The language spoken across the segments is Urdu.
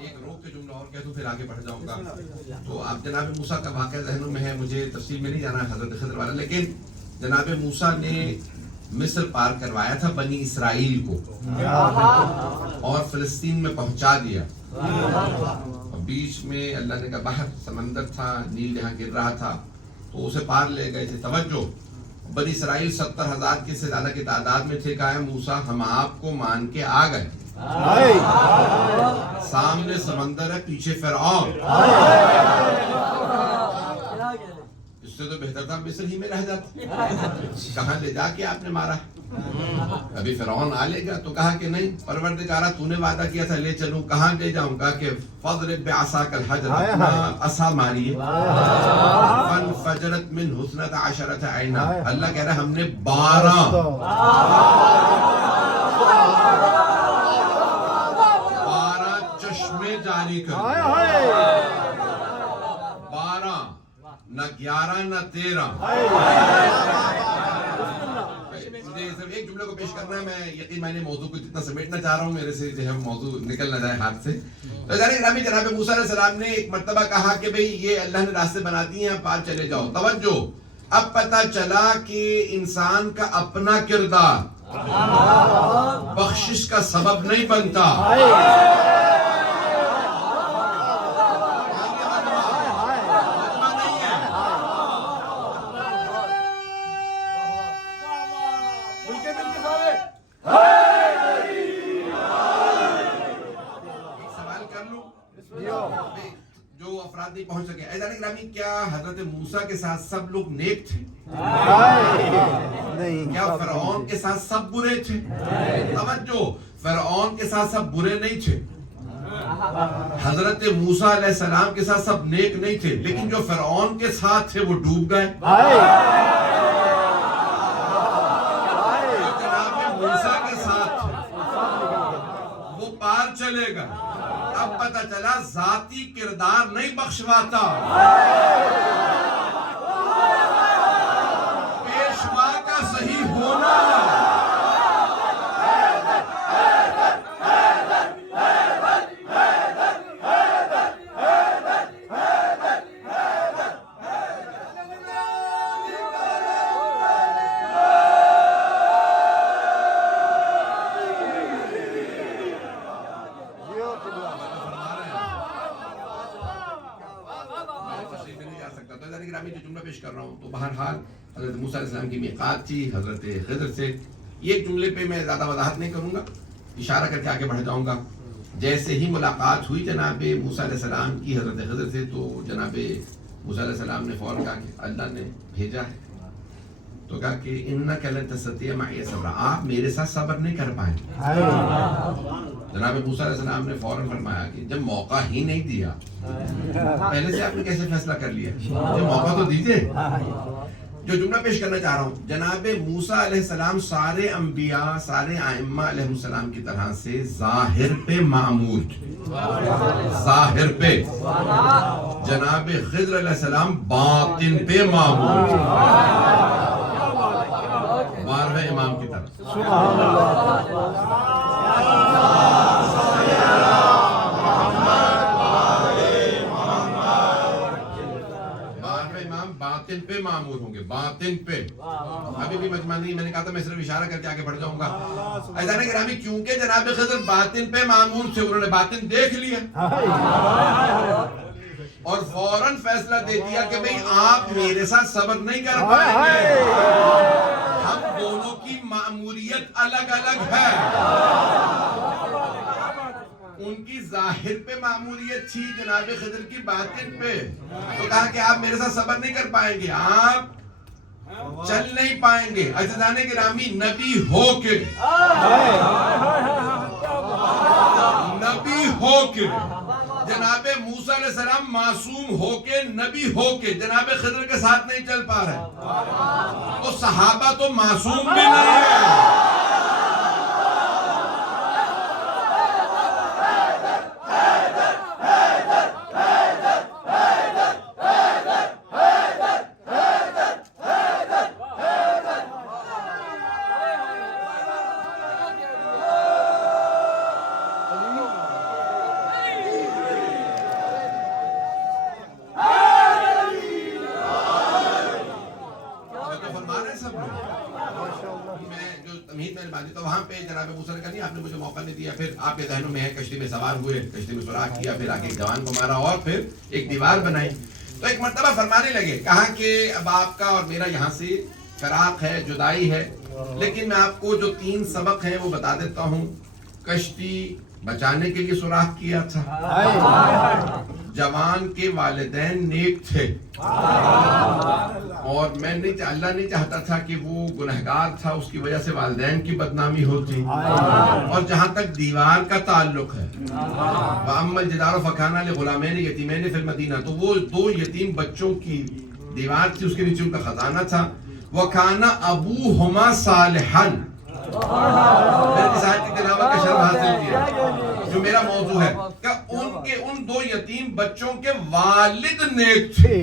ایک روک کے جملہ اور کہہ دوں پھر آگے بڑھ جاؤں گا. تو آپ جناب موسیٰ کا واقعہ ذہنوں میں ہے, مجھے تفصیل میں نہیں جانا ہے حضرت خضر والا, لیکن جناب موسیٰ نے مصر پار کروایا تھا بنی اسرائیل کو اور فلسطین میں پہنچا دیا. اور بیچ میں اللہ نے کہا بحر سمندر تھا, نیل یہاں گر رہا تھا تو اسے پار لے گئے تھے. توجہ, بنی اسرائیل 70,000 کے سے زیادہ کی تعداد میں تھے. کہا ہے موسیٰ ہم آپ کو مان کے آ گئے, سامنے سمندر ہے, پیچھے فرعون, اس سے تو بہتر تھا مصر ہی میں رہ جاتا. کہاں لے جا کے آپ نے مارا, ابھی فرعون آ لے گا. تو کہا کہ نہیں پروردگارہ تو نے وعدہ کیا تھا لے چلوں, کہاں لے جاؤں. کہا کہ فضرب بعصاک الحجر, اپنا عصا ماریے, فانفجرت منہ 12 عینا. اللہ کہہ رہا ہم نے 12 چشمے جاری کر دیے. 12 نہ 11 نہ 13. مجھے صرف ایک جملے کو پیش کرنا ہے, میں یقین میں نے موضوع کو جتنا سمیٹنا چاہ رہا ہوں میرے سے جو ہے موضوع نکل نہ جائے ہاتھ سے. تو جناب موسیٰ علیہ السلام نے ایک مرتبہ کہا کہ بھئی یہ اللہ نے راستے بنا دیے ہیں, پار چلے جاؤ. توجہ, اب پتہ چلا کہ انسان کا اپنا کردار بخشش کا سبب نہیں بنتا. جو افراد نہیں پہنچ سکے, ایزان اکرامی کیا حضرت موسیٰ کے ساتھ سب لوگ نیک تھے؟ کیا فرعون کے ساتھ سب برے تھے؟ توجہ, فرعون کے ساتھ سب برے نہیں تھے, حضرت موسیٰ علیہ السلام کے ساتھ سب نیک نہیں تھے, لیکن جو فرعون کے ساتھ تھے وہ ڈوب گئے. جناب موسیٰ کے ساتھ وہ پار چلے گا. اب پتہ چلا ذاتی کردار نہیں بخشواتا, پیشوا کا صحیح ہونا. جو جملہ پیش کر رہا ہوں تو بہرحال حضرت موسیٰ علیہ السلام کی میقات تھی حضرت خضر سے. یہ ایک جملے پہ میں زیادہ وضاحت نہیں کروں گا, اشارہ کر کے آگے بڑھ جاؤں گا. جیسے ہی ملاقات ہوئی جناب موسیٰ علیہ السلام کی حضرت خضر سے, تو جناب موسیٰ علیہ السلام نے فوراً کہا کہ اللہ نے بھیجا ہے. تو کہا کہ انک لن تستطیع معی صبرا, آپ میرے ساتھ صبر نہیں کر پائیں. جناب موسیٰ علیہ السلام نے فوراً فرمایا کہ جب موقع ہی نہیں دیا, پہلے سے آپ نے کیسے فیصلہ کر لیا, یہ موقع تو دیجئے. جو جملہ پیش کرنا چاہ رہا ہوں, جناب موسیٰ علیہ السلام سارے انبیاء سارے ائمہ علیہ السلام کی طرح سے ظاہر پہ معمور تھے, ظاہر پہ. جناب خضر علیہ السلام باطن پہ معمور تھے, 12ویں امام کی طرح. سبحان اللہ. باطن پہ معمور ہوں گے, باطن پہ. ابھی بھی مجمع نہیں, میں نے کہا تھا میں صرف اشارہ کر کے آگے بڑھ جاؤں گا. ایزان گرامی کیونکہ جناب خضر باطن پہ معمور تھے, انہوں نے باطن دیکھ لیا اور فوراً فیصلہ دے دیا کہ بھئی آپ میرے ساتھ صبر نہیں کر پائیں گے, ہم دونوں کی مأموریت الگ الگ ہے. ان کی ظاہر پہ معمولیت تھی, جناب خضر کی باطن پہ. تو کہا کہ آپ میرے ساتھ صبر نہیں کر پائیں گے, آپ چل نہیں پائیں گے. عزیزان گرامی, نبی ہو کے جناب موسیٰ علیہ السلام معصوم ہو کے نبی ہو کے جناب خضر کے ساتھ نہیں چل پا رہے, تو صحابہ تو معصوم بھی نہیں ہے. وہاں پہ جناب موسیٰ نے کہا نہیں آپ نے مجھے موقع نہیں دیا. پھر آپ کے ذہنوں میں ہے کشتی میں سوار ہوئے, کشتی میں سوراخ کیا, پھر آگے ایک جوان کو مارا اور پھر ایک دیوار بنائی. تو ایک مرتبہ فرمانے لگے, کہا کہ اب آپ کا اور میرا یہاں سے فراق ہے, جدائی ہے, لیکن میں آپ کو جو 3 سبق ہیں وہ بتا دیتا ہوں. کشتی بچانے کے لیے سوراخ کیا تھا, جوان کے والدین نیک تھے, اور اللہ نہیں چاہتا تھا کہ وہ گنہگار تھا, اس کی وجہ سے والدین کی بدنامی ہوتی. اور جہاں تک دیوار کا تعلق ہے, وَأَمَّا الْجِدَارُ فَكَانَ لِغُلَامَيْنِ يَتِيمَيْنِ فِي الْمَدِينَةِ, تو وہ 2 یتیم بچوں کی دیوار تھی, اس کے نیچے ان کا خزانہ تھا. وَكَانَ أَبُوهُمَا صَالِحًا, میں نے اس آیت کی تلاوت کا شرح حاصل کیا جو میرا موضوع ہے, کہ ان 2 یتیم بچوں کے والد نیک تھے.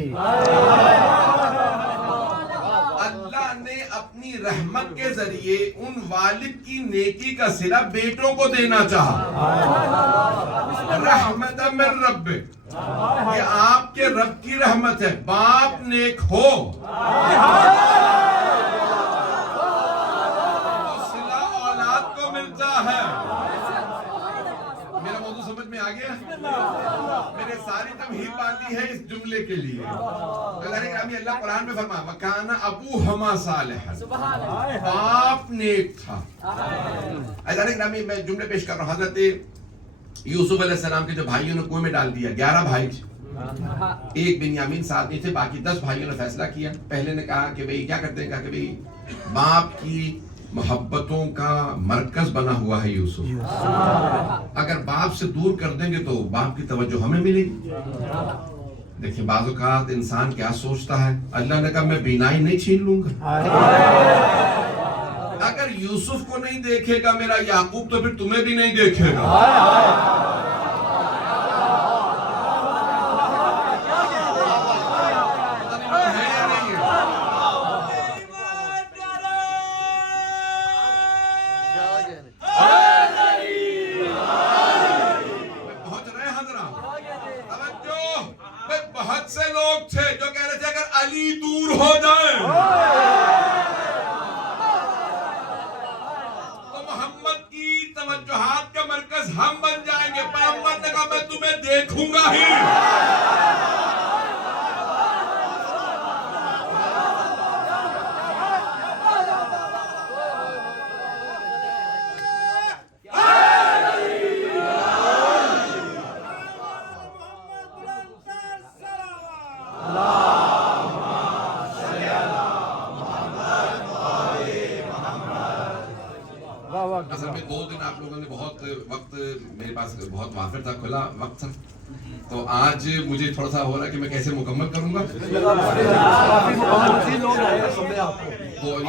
اللہ نے اپنی رحمت کے ذریعے ان والد کی نیکی کا صلہ بیٹوں کو دینا چاہا. رحمت من رب, یہ آپ کے رب کی رحمت ہے, باپ نیک ہو ہے. میرا موضوع سمجھ میں آ گیا؟ میں نے ساری تمہید باندھی ہے اس جملے کے لیے. اللہ قرآن میں فرما وَكَانَ أَبُوهُمَا صَالِحًا, باپ نیک تھا. میں جملے پیش کر رہا ہوں. حضرت یوسف علیہ السلام کے جو بھائیوں نے کنویں میں ڈال دیا, 11 بھائی تھے, ایک بنیامین ساتھ نہیں تھے, باقی 10 بھائیوں نے فیصلہ کیا. پہلے نے کہا کہ بھئی کیا کرتے ہیں, کہا کہ بھئی باپ کی محبتوں کا مرکز بنا ہوا ہے یوسف, اگر باپ سے دور کر دیں گے تو باپ کی توجہ ہمیں ملے گی. دیکھیں بعض اوقات انسان کیا سوچتا ہے, اللہ نے کہا میں بینائی نہیں چھین لوں گا. اگر یوسف کو نہیں دیکھے گا میرا یعقوب تو پھر تمہیں بھی نہیں دیکھے گا. بہت سے لوگ تھے جو کہہ رہے تھے اگر علی دور ہو جائے تو محمد کی توجہات کا مرکز ہم بن جائیں گے. پیغمبر نے کہا میں تمہیں دیکھوں گا ہی. اصل میں 2 دن آپ لوگوں نے بہت وقت, میرے پاس بہت وافر تھا, کھلا وقت تھا, تو آج مجھے تھوڑا سا ہو رہا ہے کہ میں کیسے مکمل کروں گا. جو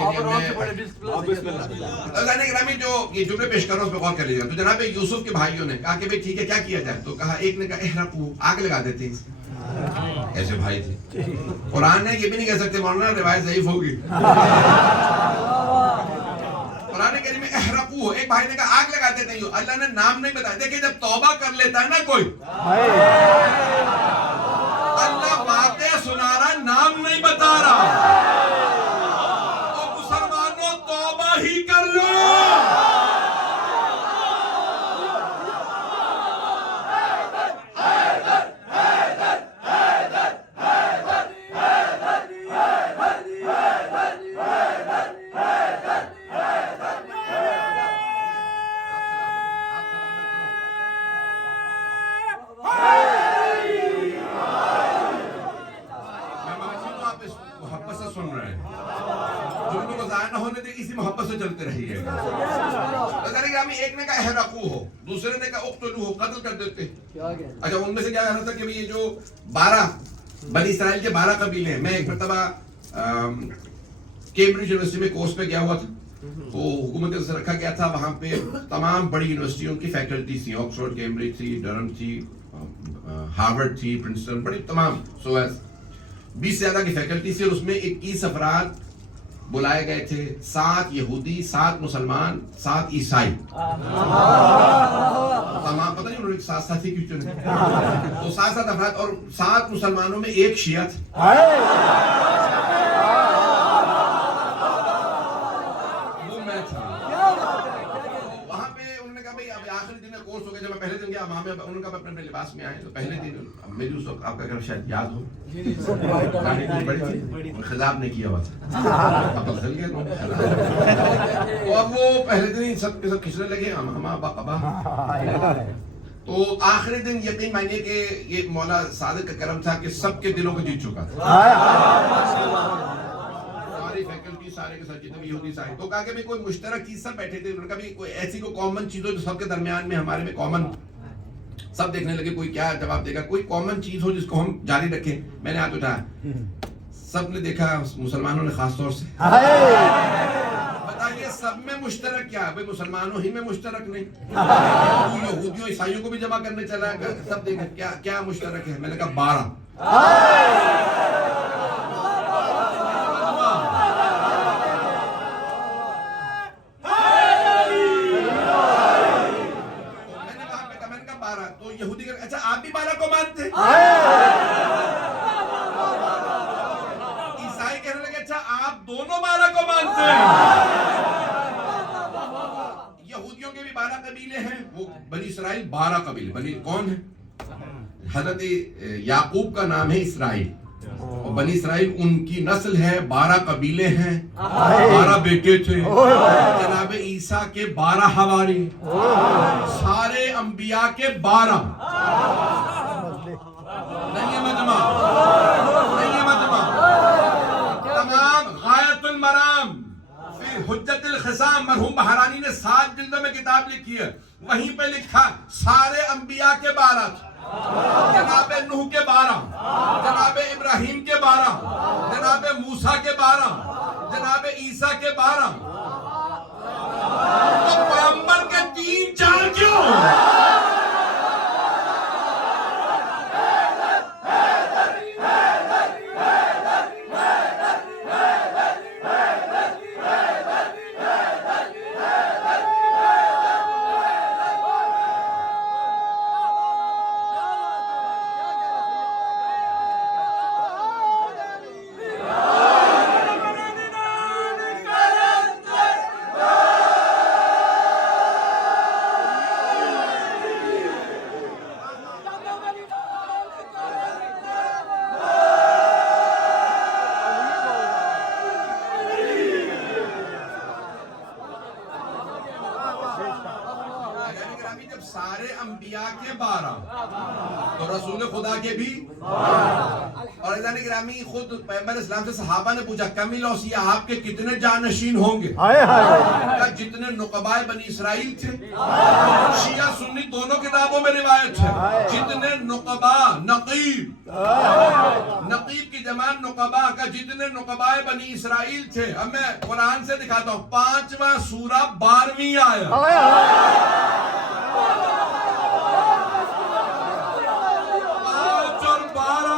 یہ جملے پیش کر رہا ہوں اس پہ غور کر لیجیے. تو جناب یوسف کے بھائیوں نے کہا کہ بھئی ٹھیک ہے کیا کیا جائے, تو کہا ایک نے کہا احرقو, آگ لگا دیتے ہیں. ایسے بھائی تھے. قرآن نے یہ بھی نہیں کہہ سکتے مولانا روایت ضعیف ہوگی. قرآن کریم میں احرقو, ایک بھائی نے کہا آگ لگا دیتے ہیں. اللہ نے نام نہیں بتایا. دیکھیں جب توبہ کر لیتا ہے نا کوئی, اللہ واقعہ سنا رہا, نام نہیں بتا رہا. تو مسلمانوں توبہ ہی کر لو. اسی محبت سے چلتے رہیے گا. ایک نے کہا احرقو ہو, دوسرے نے کہا اقتلو ہو, قتل کر دیتے. اچھا ان میں سے کیا کہنا تھا کہ یہ جو 12 بنی اسرائیل کے 12 قبیلے ہیں. میں ایک مرتبہ کیمبرج یونیورسٹی میں کورس پہ گیا ہوا تھا, وہ حکومت سے رکھا گیا تھا. وہاں پہ تمام بڑی یونیورسٹیوں کی فیکلٹی تھی, آکسفورڈ, کیمبرج تھی, ڈرہم تھی, ہارورڈ تھی, پرنسٹن, بڑی تمام 20 سے زیادہ کی فیکلٹی تھی. اور اس میں 21 افراد بلائے گئے تھے, 7 یہودی, 7 مسلمان, 7 عیسائی. تمام پتہ نہیں انہوں نے ساتھ ساتھی کیوں چنے, تو 7 افراد, اور 7 مسلمانوں میں 1 شیعہ تھا. وہ میں تھا. بھائی اب آخری دن کورس ہو گیا. جب میں پہلے دن گیا امام ان کا اپنے اپنے لباس میں آئے تو پہلے دن میری اس وقت آپ کا گھر شاید یاد ہو گاڑی بڑی تھی خضاب نے کیا ہوا تھا اب بدل گیا. اور وہ پہلے دن ہی سب کے سب کھچنے لگے امام ابا. تو آخری دن یقین مانیے کہ یہ مولا صادق کا کرم تھا کہ سب کے دلوں کو جیت چکا تھا. ساری فیکلٹی سارے کے ساتھ جتنے بھی یہودی سارے تو کہا کہ بھی کوئی مشترک چیز سب بیٹھے تھے. انہوں نے کہا بھی کوئی ایسی کوئی کامن چیز ہو جو سب کے درمیان میں ہمارے میں کامن. سب دیکھنے لگے کوئی کیا جواب دے گا. کوئی کامن چیز ہو جس کو ہم جاری رکھیں. میں نے ہاتھ اٹھایا, سب نے دیکھا مسلمانوں نے خاص طور سے. بتائیے سب میں مشترک کیا ہے؟ بھائی مسلمانوں ہی میں مشترک نہیں, یہودیوں عیسائیوں کو بھی جمع کرنے چلا ہے. سب دیکھیں کیا مشترک ہے. میں نے کہا 12. تو یہودی کہ اچھا آپ بھی 12 کو مانتے؟ عیسائی کہنے لگے اچھا آپ دونوں 12 کو مانتے ہیں. یہودیوں کے بھی 12 قبیلے ہیں. وہ بنی اسرائیل 12 قبیلے. بنی کون ہیں؟ حضرت یعقوب کا نام ہے اسرائیل, اور بنی اسرائیل ان کی نسل ہے. 12 قبیلے ہیں, 12 بیٹے تھے. جناب عیسیٰ کے 12 حواری, سارے انبیاء کے 12. نہیں مجمع, نہیں مجمع. تمام غایت المرام فی حجت الخصام مرحوم بہرانی نے 7 جلدوں میں کتاب لکھی ہے. وہیں پہ لکھا سارے انبیاء کے 12 تھے. جناب نوح کے 12, جناب ابراہیم کے 12, جناب موسیٰ کے 12, جناب عیسیٰ کے 12. تو پیغمبر کے 3-4 کیوں؟ جب سارے انبیاء کے 12 تو رسول خدا کے بھی. اور عزیزان گرامی خود پیغمبر اسلام سے صحابہ نے پوچھا کمیل اوصیہ آپ کے کتنے جانشین ہوں گے؟ جتنے نقبائے بنی اسرائیل تھے. شیعہ سنی دونوں کتابوں میں روایت ہے. جتنے نقبا نقیب, نقیب کی جمع نقبا کا, جتنے نقبائے بنی اسرائیل تھے. اب میں قرآن سے دکھاتا ہوں 5واں سورہ 12ویں آیت. 5 اور 12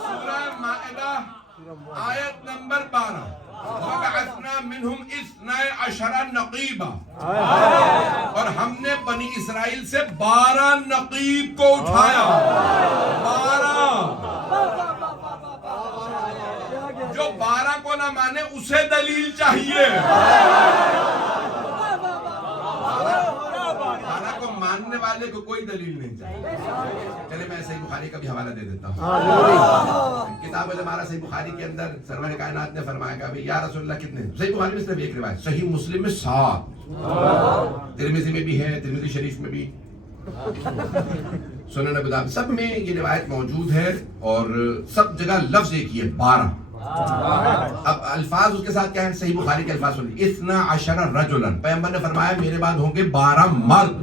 سورہ مائدہ آیت نمبر 12. وَبَعَثْنَا مِنْهُمْ 12 نَقِيبًا. اور ہم نے بنی اسرائیل سے 12 نقیب کو اٹھایا. 12 جو 12 کو نہ مانے اسے دلیل چاہیے. 12 کو ماننے والے کو کوئی دلیل نہیں چاہیے. چلے میں صحیح بخاری کا بھی حوالہ دے دیتا ہوں. کتاب الامارہ صحیح بخاری کے اندر سرور کائنات نے فرمایا کہ یا رسول اللہ کتنے. صحیح بخاری میں صرف ایک روایت, صحیح مسلم میں 7, ترمذی میں بھی ہے, ترمذی شریف میں بھی, سنن ابی داؤد سب میں یہ روایت موجود ہے. اور سب جگہ لفظ ایک ہی ہے 12. اب الفاظ اس کے ساتھ کیا ہے؟ صحیح بخاری کے الفاظ سنیے. 12 رجلا, پیغمبر نے فرمایا میرے بعد ہوں گے 12 مرد.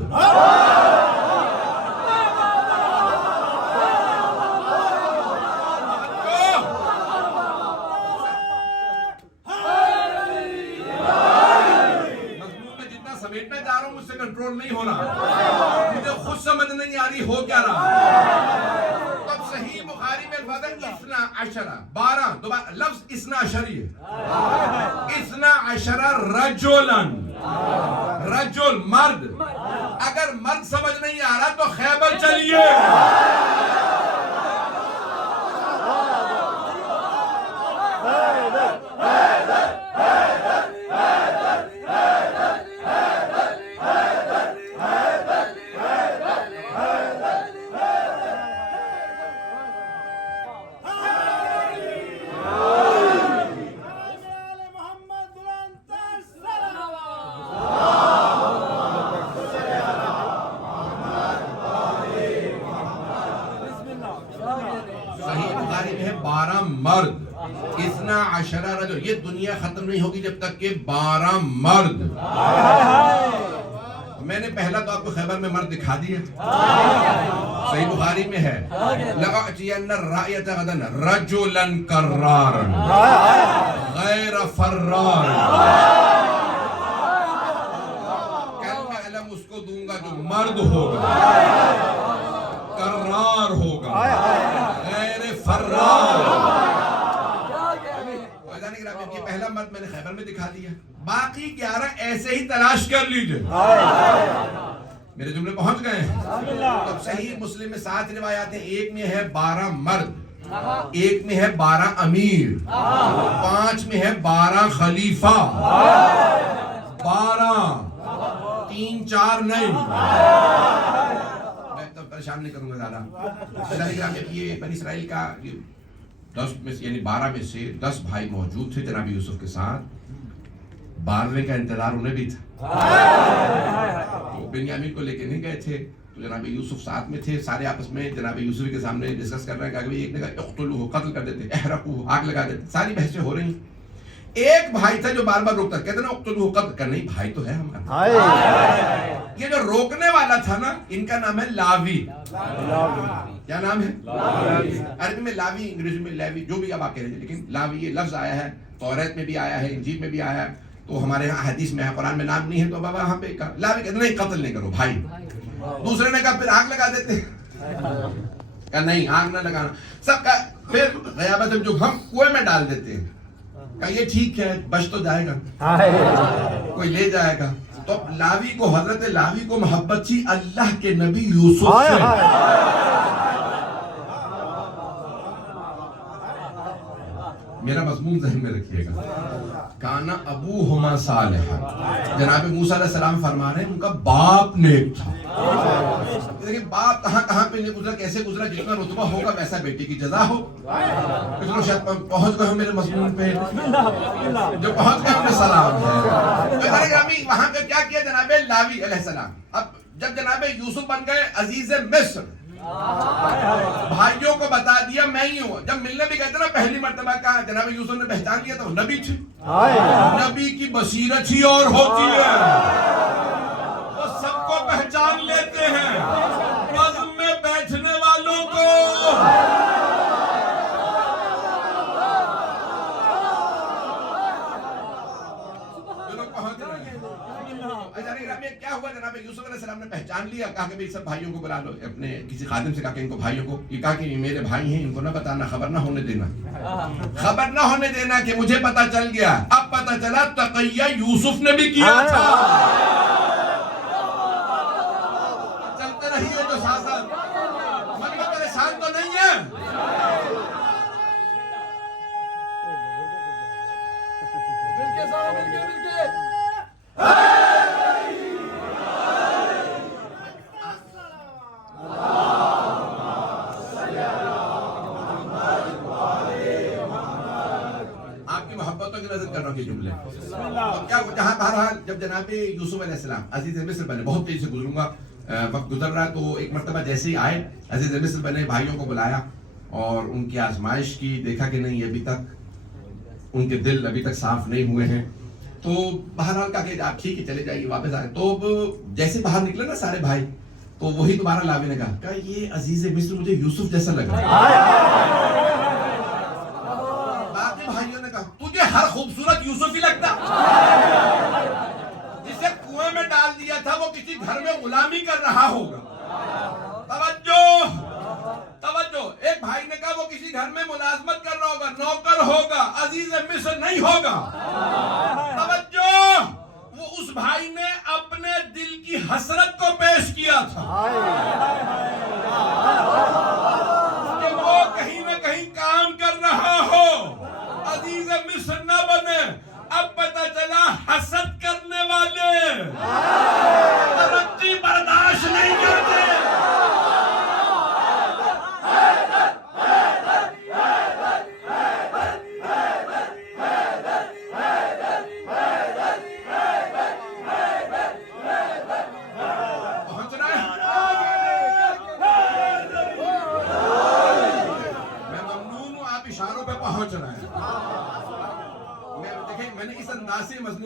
مضمون میں جتنا سمیٹنا چاہ رہا ہوں مجھ سے کنٹرول نہیں ہونا. مجھے خود سمجھ نہیں آ رہی ہو کیا رہا. تب صحیح بخاری میں الفاظ ہے 12 دوبارہ لفظ 12 ہے. 12 رجلا, رجل مرد. اگر مرد سمجھ نہیں آ رہا تو خیبر چلیے. دنیا ختم نہیں ہوگی جب تک کہ 12 مرد. میں نے پہلا تو آپ کو خیبر میں مرد دکھا دیا, صحیح بخاری میں ہے, لَأَعْتِيَنَّ الرَّائِيَةَ غَدًا رَجُلًا كَرَّارًا غَيْرَ فَرَّارٍ. کل میں علم اس کو دوں گا جو مرد ہوگا, کرار ہوگا, غیر فرار. یہ پہلا مرد میں نے خیبر میں دکھا دیا, باقی 11 ایسے ہی تلاش کر لیجئے. میرے جملے پہنچ گئے ہیں. اب صحیح مسلم میں 7 روایات ہیں. ایک میں ہے 12 مرد, ایک میں ہے 12 امیر, 5 میں ہے 12 خلیفہ, 12 3 4 نہیں. میں تو پریشان نہیں کروں گا زیادہ. یہ بنی اسرائیل کا 10 میں سے یعنی 12 میں سے 10 بھائی موجود تھے جناب یوسف کے ساتھ. 12ویں کا انتظار انہیں بھی تھا. تو بنیامین کو لے کے نہیں گئے تھے, تو جناب یوسف ساتھ میں تھے. سارے آپس میں جناب یوسف کے سامنے ڈسکس کر رہے ہیں کہ ایک نے کہا اقتلوہ, قتل کر دیتے, احرقوہ, آگ لگا دیتے. ساری بحثیں ہو رہی ہیں. ایک بھائی تھا جو بار بار روکتا, کہتے نا اقتلوہ, قتل کر. نہیں, بھائی تو ہے ہمارا. یہ جو روکنے والا تھا نا, ان کا نام ہے لاوی. کیا نام ہے؟ عربی میں لاوی, انگریزی میں لیوی, جو بھی اب آپ کہہ رہے ہیں, لیکن لاوی یہ لفظ آیا ہے, توریت میں بھی آیا ہے, انجیل میں بھی آیا ہے. تو ہمارے ہاں حدیث میں ہے, قرآن میں نام نہیں ہے, تو بابا وہاں پہ لاوی کہتے نہیں, قتل نہیں کرو بھائی. دوسرے نے کہا پھر آگ لگا دیتے, کہا نہیں آگ نہ لگانا. سب کا پھر غیابت جو ہم کنویں میں ڈال دیتے ہیں, کہا یہ ٹھیک ہے, بچ تو جائے گا, کوئی لے جائے گا. تو لاوی کو, حضرت لاوی کو محبت تھی اللہ کے نبی یوسف سے. میرا مضمون ذہن میں رکھیے گا. کانا ابوہما صالحا, جناب موسیٰ علیہ السلام فرما رہے ہیں ان کا باپ نیک تھا. دیکھیں باپ کہاں پہ نہیں گزرا, کیسے گزرا, جتنا رتبہ ہوگا ویسا بیٹی کی جزا ہو. کتنا شاید پہنچ گئے ہوں میرے مضمون پہ, جو پہنچ گئے ہوں سلام ہے. وہاں پہ کیا کیا جناب لاوی علیہ السلام. اب جب جناب یوسف بن گئے عزیز مصر, بھائیوں کو بتا دیا میں ہی ہوں. جب ملنے بھی کہتے نا پہلی مرتبہ کہا, جناب یوسف نے پہچان لیا تو نبی تھے. نبی کی بصیرت ہی اور ہوتی ہے, وہ سب کو پہچان لیتے ہیں. بزم میں بیٹھنے والوں کو کیا ہوا, جناب یوسف علیہ السلام نے پہچان لیا. کہا کہ سب بھائیوں کو بلا لو. اپنے کسی خادم سے کہا کہ ان کو بھائیوں کو, یہ کہا کہ میرے بھائی ہیں, ان کو نہ بتانا, خبر نہ ہونے دینا, خبر نہ ہونے دینا کہ مجھے پتا چل گیا. اب پتا چلا تقیہ یوسف نے بھی کیا تھا. چلتے رہیے جو ساتھ, مگر پریشان تو نہیں ہے. جملے کیا جہاں بہرحال جب جناب یوسف علیہ السلام عزیز مصر بنے, بہت تیزی سے گزروں گا, وقت گزر رہا, تو ایک مرتبہ جیسے ہی آئے عزیز مصر بنے, بھائیوں کو بلایا اور ان کی آزمائش کی. دیکھا کہ نہیں ابھی تک ان کے دل ابھی تک صاف نہیں ہوئے ہیں. تو بہرحال کہا کہ آپ ٹھیک ہے چلے جائیے, واپس آئے. تو جیسے باہر نکلے نا سارے بھائی, تو وہی دوبارہ لاوی نے کہا یہ عزیز مصر مجھے یوسف جیسا لگا. بھائیوں نے کہا تجھے ہر خوبصورت یوسف ہی لگتا, جسے کنویں میں ڈال دیا تھا وہ کسی گھر میں غلامی کر رہا ہوگا. توجہ توجہ, ایک بھائی نے کہا وہ کسی گھر میں ملازمت کر رہا ہوگا, نوکر ہوگا, عزیز مصر نہیں ہوگا. توجہ, وہ اس بھائی نے اپنے دل کی حسرت کو پیش کیا تھا کہ وہ کہیں نہ کہیں کام کر رہا ہو, عزیز مصر نہ بنے. اب پتہ چلا حسد کرنے والے ترقی برداشت نہیں کرتے. پہنچ رہا ہے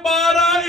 12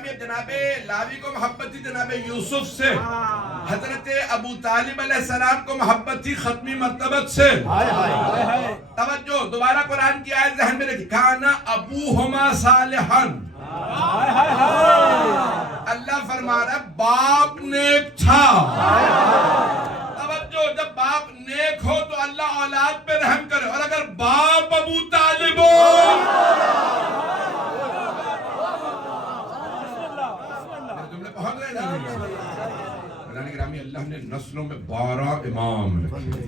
گرامی اب جناب لاوی کو محبت تھی جناب یوسف سے، حضرت ابو طالب علیہ السلام کو محبت تھی ختمی مرتبت سے. توجہ، دوبارہ قرآن کی آیت ذہن میں رکھی، کانا ابوہما صالحا. اللہ فرما رہا ہے باپ نیک تھا. توجہ، جب باپ نیک ہو تو اللہ اولاد پہ رحم کرے، اور اگر باپ ابو طالب ہو، جملے پہنچ رہے ہیں گرامی، اللہ نے نسلوں میں 12 امام رکھے.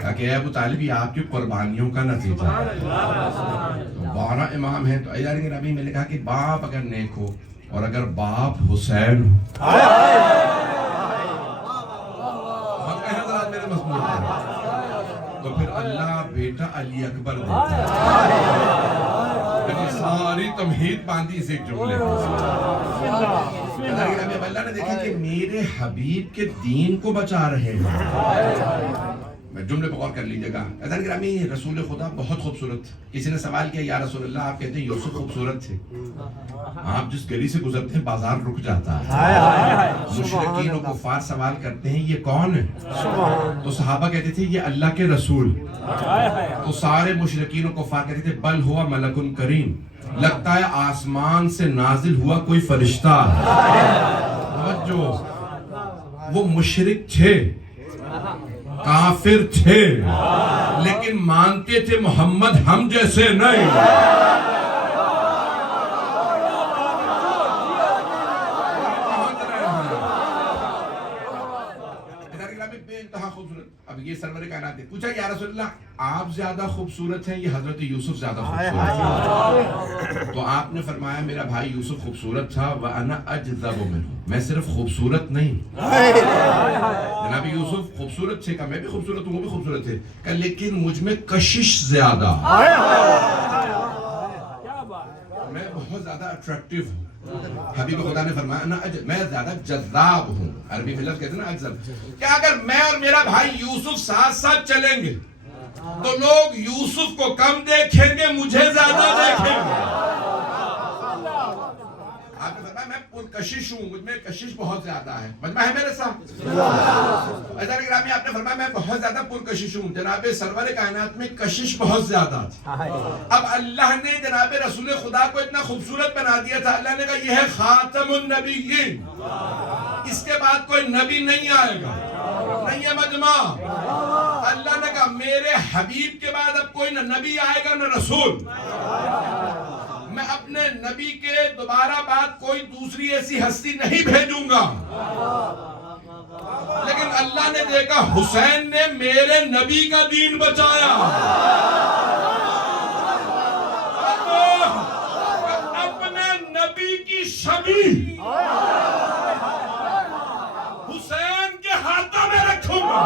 کہا کہ اے ابو طالب یہ آپ کی قربانیوں کا نتیجہ ہے. 12 امام ہیں. تو ایار گرامی میں نے کہا کہ باپ اگر نیک ہو اور اگر باپ حسین ہو، تو پھر اللہ بیٹا علی اکبر دیتا ہے. ساری تمہید باندھی اس ایک جملے اللہ نے دیکھا کہ میرے حبیب کے دین کو بچا رہے ہیں. میں جملے پہ غور کر لیجیے گا. اذان گرامی، رسول خدا بہت خوبصورت. کسی نے سوال کیا یا رسول اللہ آپ کہتے ہیں یوسف خوبصورت تھے، آپ جس گلی سے گزرتے ہیں بازار رک جاتا ہے. مشرکین و کفار سوال کرتے ہیں یہ کون ہے؟ تو صحابہ کہتے تھے یہ اللہ کے رسول. تو سارے مشرکین و کفار کہتے تھے بل ہوا ملک کریم، لگتا ہے آسمان سے نازل ہوا کوئی فرشتہ. جو وہ مشرک تھے، کافر تھے، لیکن مانتے تھے محمد ہم جیسے نہیں. بے انتہا خوبصورت. اب یہ سرور کائنات نے پوچھا یا رسول اللہ آپ زیادہ خوبصورت ہیں یہ حضرت یوسف زیادہ خوبصورت؟ تو آپ نے فرمایا میرا بھائی یوسف خوبصورت تھا وَأَنَا أَجْذَبُ مِنْهُ، میں صرف خوبصورت نہیں. جناب یوسف خوبصورت تھے، کہا میں بھی خوبصورت ہوں، وہ بھی خوبصورت تھے، کہا لیکن مجھ میں کشش زیادہ، میں بہت زیادہ اٹریکٹیو ہوں. حبیب خدا نے فرمایا میں زیادہ جذاب ہوں. عربی میں لفظ کہتے ہیں نا اجذب. کہ اگر میں اور میرا بھائی یوسف ساتھ ساتھ چلیں گے تو لوگ یوسف کو کم دیکھیں گے، مجھے زیادہ دیکھیں گے. آپ نے فرمایا میں پرکشش ہوں، مجھ میں کشش بہت زیادہ ہے. مجمع ہے میرے ساتھ؟ عزیزان گرامی آپ نے فرمایا میں بہت زیادہ پرکشش ہوں. جناب سرور کائنات میں کشش بہت زیادہ تھی. اب اللہ نے جناب رسول خدا کو اتنا خوبصورت بنا دیا تھا. اللہ نے کہا یہ ہے خاتم النبیین، اس کے بعد کوئی نبی نہیں آئے گا. نہیں ہے مجمع؟ اللہ نے کہا میرے حبیب کے بعد اب کوئی نہ نبی آئے گا نہ رسول. میں اپنے نبی کے دوبارہ بعد کوئی دوسری ایسی ہستی نہیں بھیجوں گا. لیکن اللہ نے دیکھا حسین نے میرے نبی کا دین بچایا. اپنے نبی کی شبیہ حسین کے ہاتھوں میں رکھوں گا.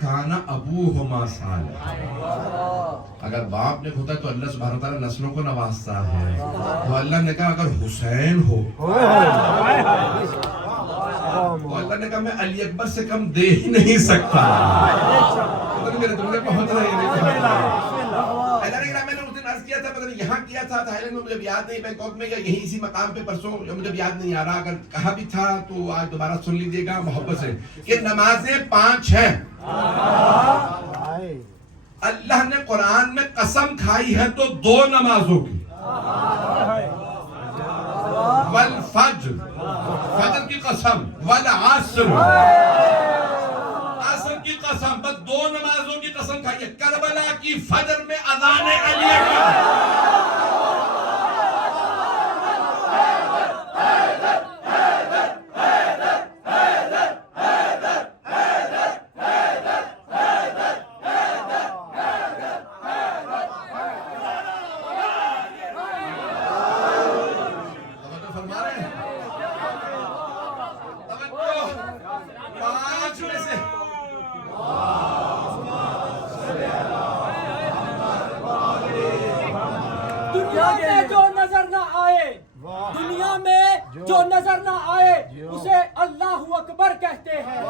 کانا ابوہما صالحا، اگر باپ نے ہوتا تو اللہ سبحانہ وتعالی نسلوں کو نوازتا ہے. تو اللہ نے کہا اگر حسین ہو تو اللہ نے کہا میں علی اکبر سے کم دے ہی نہیں سکتا. میرے تمہیں پہنچ رہے ہیں. میں نے اس دن عرض کیا تھا، پتہ نہیں یہاں کیا تھا تھائیلینڈ میں، مجھے یاد نہیں، بینکاک میں یا یہیں اسی مقام پہ پرسوں، مجھے یاد نہیں آ رہا. اگر کہا بھی تھا تو آج دوبارہ سن لیجیے گا محبت سے کہ نمازیں 5 ہیں. اللہ نے قرآن میں قسم کھائی ہے تو 2 نمازوں کی. والفجر، فجر کی قسم، والعصر، عصر کی قسم. بس 2 نمازوں کی قسم کھائی ہے. کربلا کی فجر میں اذان علی اکبر. میں جو نظر نہ آئے، دنیا میں جو نظر نہ آئے اسے اللہ اکبر کہتے ہیں،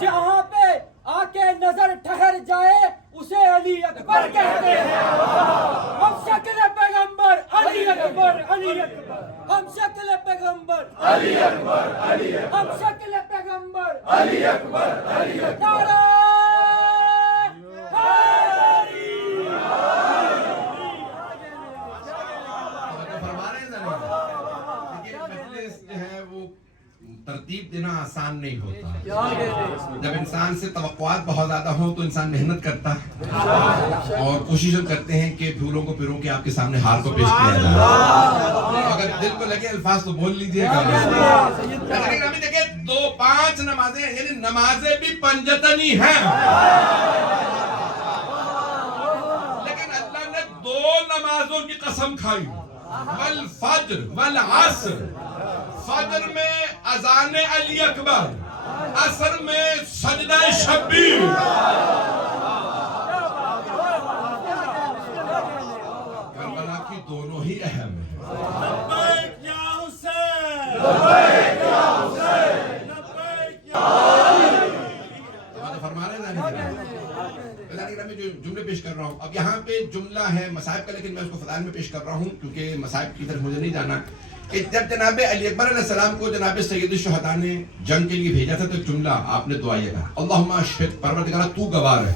جہاں پہ آ کے نظر ٹھہر جائے اسے علی اکبر کہتے ہیں۔ ہم شکل پیغمبر علی اکبر علی اکبر، ہم شکل پیغمبر علی اکبر علی اکبر، ہم شکل پیغمبر علی اکبر علی اکبر، نعرہ حیدری۔ فرما رہے ہیں ذرا، دیکھیے مجلس جو ہے وہ ترتیب دینا آسان نہیں ہوتا۔ جب انسان سے توقعات بہت زیادہ ہوں تو انسان محنت کرتا ہے اور کوشش کرتے ہیں کہ پھولوں کو پیروں کے آپ کے سامنے ہار کو پیش کیا جائے۔ اگر دل کو لگے الفاظ تو بول لیجیے گا۔ دیکھیں 5 نمازیں یعنی نمازیں بھی پنجتنی ہیں، لیکن اللہ نے 2 نمازوں کی قسم کھائی، والفجر والعصر۔ فجر میں اذان علی اکبر، عصر میں سجدہ شبیر۔ کربلا کی دونوں ہی اہم ہیں۔ لبیک یا حسین، لبیک یا حسین، لبیک یا فرما رہے ہیں میں جو جملے پیش کر رہا ہوں، اب یہاں پہ جملہ ہے مصائب کا، لیکن میں اس کو فضائل میں پیش کر رہا ہوں کیونکہ مصائب کی طرف مجھے نہیں جانا۔ کہ جب جناب علی اکبر علیہ السلام کو جناب سید الشہداء نے جنگ کے لیے بھیجا تھا تو ایک جملہ آپ نے دعا یہ کہا، اللہم اشہد، پروردگارہ تو گواہ ہے،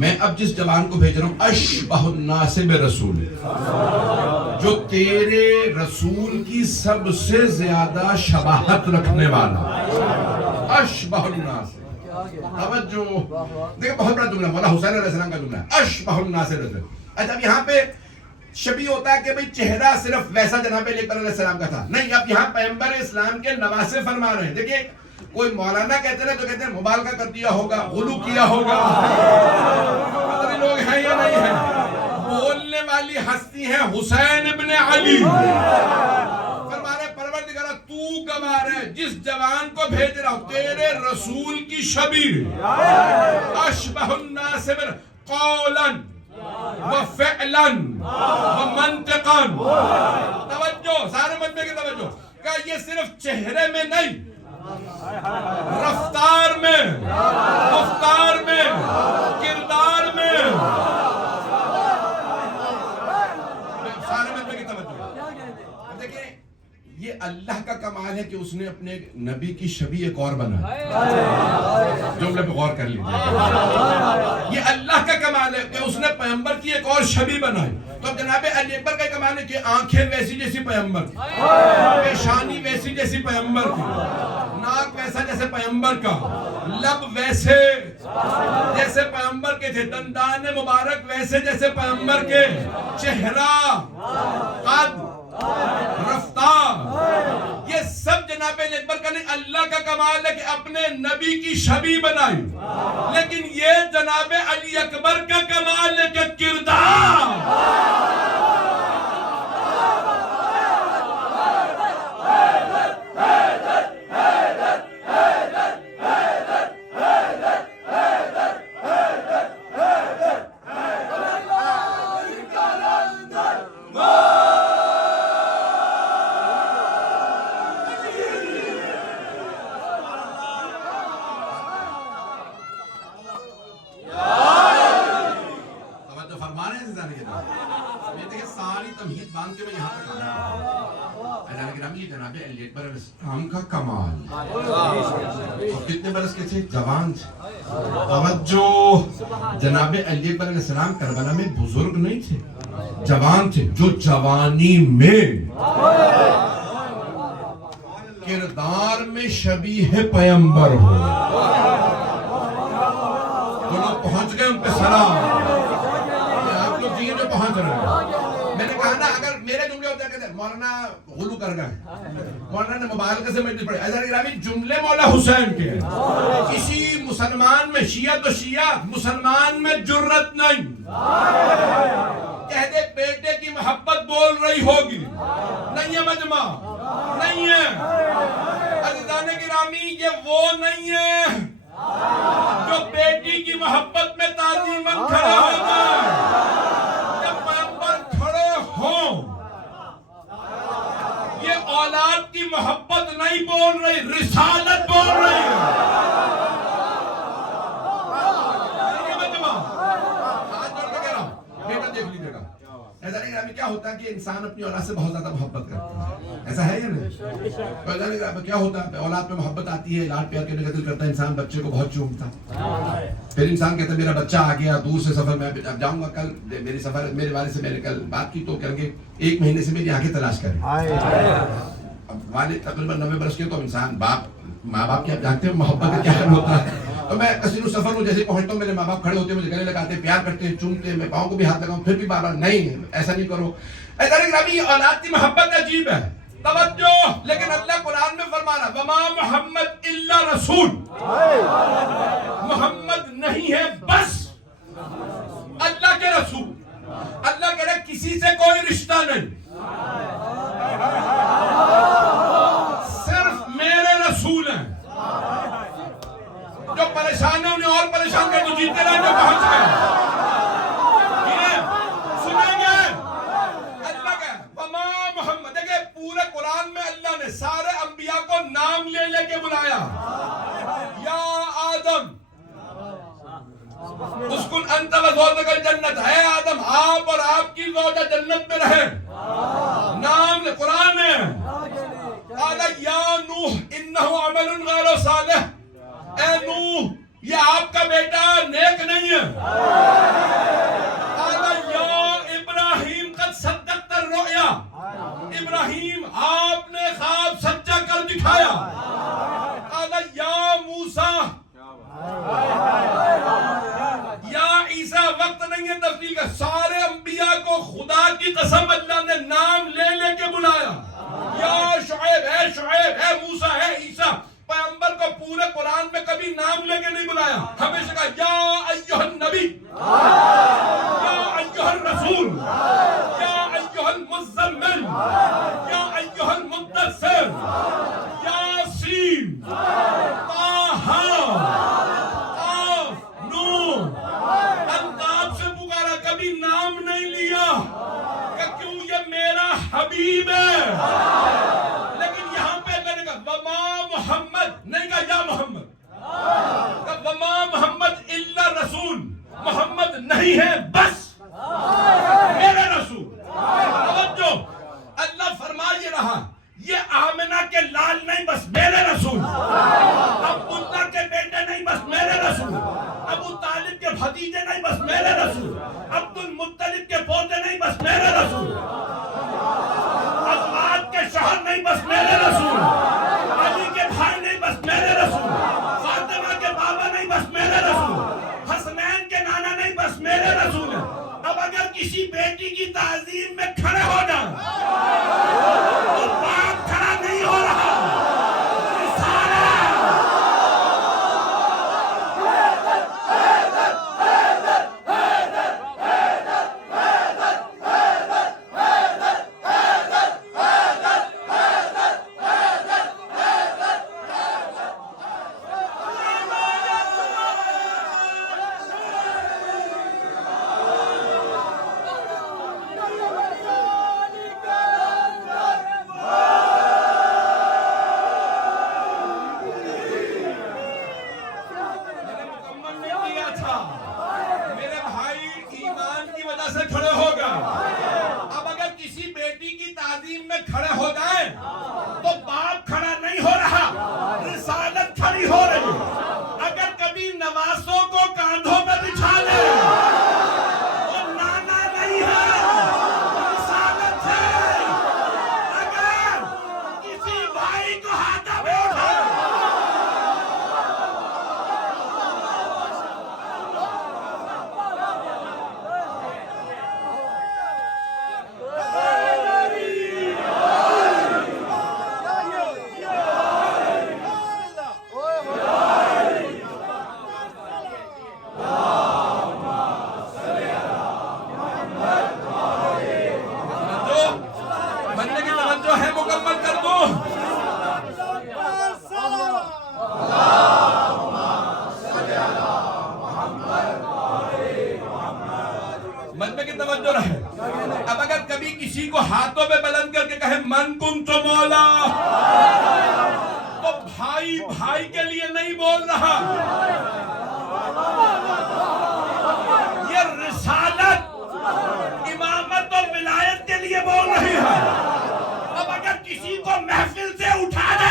میں اب جس جوان کو بھیج رہا ہوں اشبہ الناس برسول، جو تیرے رسول کی سب سے زیادہ شباہت رکھنے والا، اشبہ الناس۔ توجہ، دیکھیں بہت بڑا جملہ، مولا حسین علیہ السلام کا جملہ ہے، اشبہ الناس برسول۔ اچھا اب یہاں پہ شبیہ ہوتا ہے کہ بھئی چہرہ صرف ویسا جناب علی اکبر علیہ السلام کا تھا، نہیں، اب یہاں پیغمبر اسلام کے نواسے فرما رہے ہیں۔ دیکھیں کوئی مولانا کہتے ہیں تو کہتے ہیں مبالغہ کر دیا ہوگا، غلو کیا ہوگا، پتہ لوگ ہیں یا نہیں ہیں۔ بولنے والی ہستی ہے حسین ابن علی، فرما رہے پروردگارہ تو گواہ ہے، جس جوان کو بھیج رہا ہوں تیرے رسول کی شبیہ، اشبہ الناس قولا وفعلا ومنطقا۔ توجہ، سارے مجمع کی توجہ، کہ یہ صرف چہرے میں نہیں، رفتار میں، گفتار میں، کردار میں، سارے مجمع کی توجہ۔ دیکھیں یہ اللہ کا کمال ہے کہ اس نے اپنے نبی کی شبیہ ایک اور بنا، جملے پہ غور کر لیجیے، یہ اللہ کا کمال ہے کہ اس نے پیغمبر کی ایک اور شبیہ بنائی۔ تو اب جناب علی اکبر کا کمال ہے کہ آنکھیں ویسی جیسی پیغمبر کی، پیشانی ویسی جیسی پیغمبر کی، ناک ویسا جیسے پیغمبر کا، لب ویسے جیسے پیغمبر کے تھے، دندان مبارک ویسے جیسے پیغمبر کے، چہرہ، قد، رفتار، یہ سب جناب علی اکبر کا نہیں، اللہ کا کمال ہے کہ اپنے نبی کی شبیہ بنائی۔ لیکن یہ جناب علی اکبر کا کمال ہے کہ کردار، جناب علی اکبر علیہ السلام کا کمال۔ کتنے برس کے تھے؟ جوان تھے۔ توجہ، جناب علی اکبر علیہ السلام کربلا میں بزرگ نہیں تھے، جوان تھے، جو جوانی میں کردار میں شبیہ پیغمبر ہو۔ جو لوگ پہنچ گئے ان پہ سلام، آپ لوگ جی جو پہنچ رہے ہیں۔ میں نے کہا نا اگر میرے جملے ہوتے ہیں کہ مولانا غلو کر گئے، مولانا نے مبالغے سے مجلس پڑھی، عزیزان گرامی جملے مولا حسین کے ہیں۔ کسی مسلمان میں شیعہ تو شیعہ، مسلمان میں جرت نہیں، کہہ دے بیٹے کی محبت بول رہی ہوگی، نہیں ہے مجمع، نہیں ہے۔ عزیزان گرامی یہ وہ نہیں ہے جو بیٹی کی محبت میں تعظیماً کھڑا ہوگا، جب پیغمبر کھڑے رہی, رسالت بول رہی ہے. ہاتھ جوڑ کے کہہ رہا ہوں, بیٹا دیکھ لیجیے گا. ناظرین گرامی کیا ہوتا ہے کہ انسان اپنی اولاد سے بہت زیادہ محبت کرتا ہے, ایسا ہے یا نہیں؟ ناظرین گرامی کیا ہوتا ہے, اولاد پہ محبت آتی ہے, لاڈ پیار کرنے کا دل کرتا ہے, انسان بچے کو بہت چومتا ہے. پھر انسان کہتا ہے میرا بچہ آ گیا دور سے سفر میں اب جاؤں گا, کل میری سفر میرے والد سے میں نے کل بات کی تو کہیں گے 1 مہینے سے میری آنکھیں تلاش کریں. اب والد تقریباً 90 برس کے, تو انسان ماں باپ کی آپ جانتے ہیں محبت کا کیا حل ہوتا ہے. تو میں کثیر سفر ہوں, جیسے پہنچتا ہوں میرے ماں باپ کھڑے ہوتے ہیں, مجھے گلے لگاتے ہیں, پیار کرتے ہیں, چومتے ہیں, میں پاؤں کو بھی ہاتھ لگاؤں, پھر بھی بار بار نہیں ایسا نہیں کرو. ناظرین اولاد کی محبت عجیب ہے, توجہ. لیکن اللہ قرآن میں فرما رہا وما محمد الا رسول, محمد نہیں ہے بس اللہ کے رسول. اللہ کہہ رہا کسی سے کوئی رشتہ نہیں, صرف میرے رسول ہیں. جو پریشان ہیں انہیں اور پریشان کر, تو جیتے رہے جو پہنچ گئے. سنیں گے اللہ کا وما محمد. دیکھیں پورے قرآن میں اللہ نے سارے انبیاء کو نام لے لے کے بلایا. یا آدم اسکن انت و زوجک الجنت, ہے آدم آپ اور آپ کی زوجہ جنت میں رہے. نام قرآن ہے. قال یا نوح انہ عمل غیر صالح, اے نوح یہ آپ کا بیٹا نیک نہیں ہے. قال یا ابراہیم قد صدقت الرؤیا, ابراہیم آپ نے خواب سچا کر دکھایا. قال یا موسیٰ, یا عیسیٰ, وقت نہیں ہے تفصیل کا, سارے انبیاء کو خدا کی قسم اللہ نے نام لے لے کے بلایا. یا شعیب ہے, شعیب ہے, موسیٰ ہے, عیسیٰ. پیغمبر کو پورے قرآن میں کبھی نام لے کے نہیں بلایا, ہمیشہ کہا یا ایھا النبی, یا ایھا الرسول, یا ایھا المزمل, یا ایھا المدثر, یاسین, طٰہٰ, قاف, نون. الطاف سے پکارا, کبھی نام نہیں لیا کہ کیوں یہ میرا حبیب ہے. لیکن یہاں پہ اللہ نے کہا وما محمد, نہیں کہا یا محمد, کہا وما محمد الا رسول, محمد نہیں ہے بس میرے رسول. توجہ, اللہ فرما یہ رہا یہ آمنہ کے لال نہیں بس میرے رسول, عبداللہ کے بیٹے نہیں بس میرے رسول, ابو طالب کے بھتیجے نہیں بس میرے رسول, عبد المطلب کے پوتے نہیں بس میرے رسول, ازواج کے شوہر نہیں بس میرے رسول, علی کے بھائی نہیں بس میرے رسول, فاطمہ کے بابا نہیں بس میرے رسول, حسنین کے نانا نہیں بس میرے رسول. اب اگر کسی بیٹی کی تعظیم میں کھڑے ہو جائیں تو باپ کھڑا نہیں ہو رہا. اب اگر کبھی کسی کو ہاتھوں پہ بلند کر کے کہے من کنت مولا تو وہ بھائی بھائی کے لیے نہیں بول رہا، یہ رسالت امامت و ولایت کے لیے بول رہی ہے۔ اب اگر کسی کو محفل سے اٹھا دے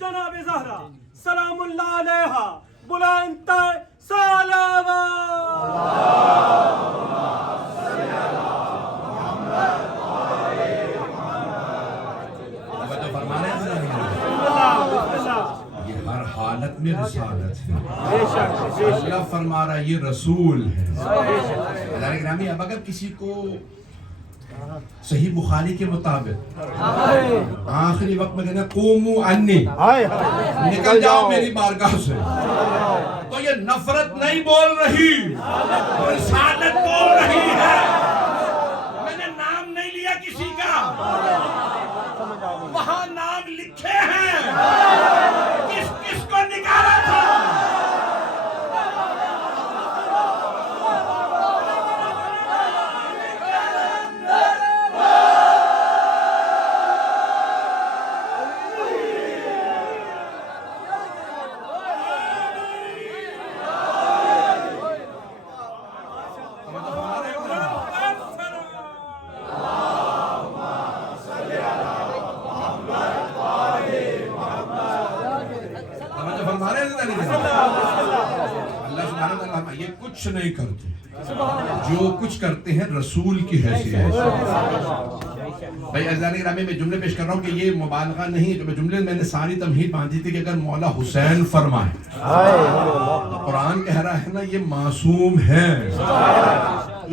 جناب زہرا سلام اللہ علیہا بلند تر سلام یہ ہر حالت میں رسالت ہے۔ اللہ فرما رہا ہے یہ رسول ہے۔ حضرات گرامی، اب اگر کسی کو صحیح بخاری کے مطابق آخری وقت میں کہنا قوموا عنی، نکل جاؤ میری بارگاہ سے، تو یہ نفرت نہیں بول رہی، رسالت بول رہی ہے۔ میں نے نام نہیں لیا کسی کا، وہاں نام لکھے ہیں، کس کس کو نکالا تھا۔ اللہ سبحانہ وتعالیٰ یہ کچھ نہیں کرتے، جو کچھ کرتے ہیں رسول کی حیثیت ہے۔ بھائی عزیزان گرامی، میں جملے پیش کر رہا ہوں کہ یہ مبالغہ نہیں، جو جملے میں نے ساری تمہید باندھی تھی کہ اگر مولا حسین فرمائے، قرآن کہہ رہا ہے نا یہ معصوم ہے،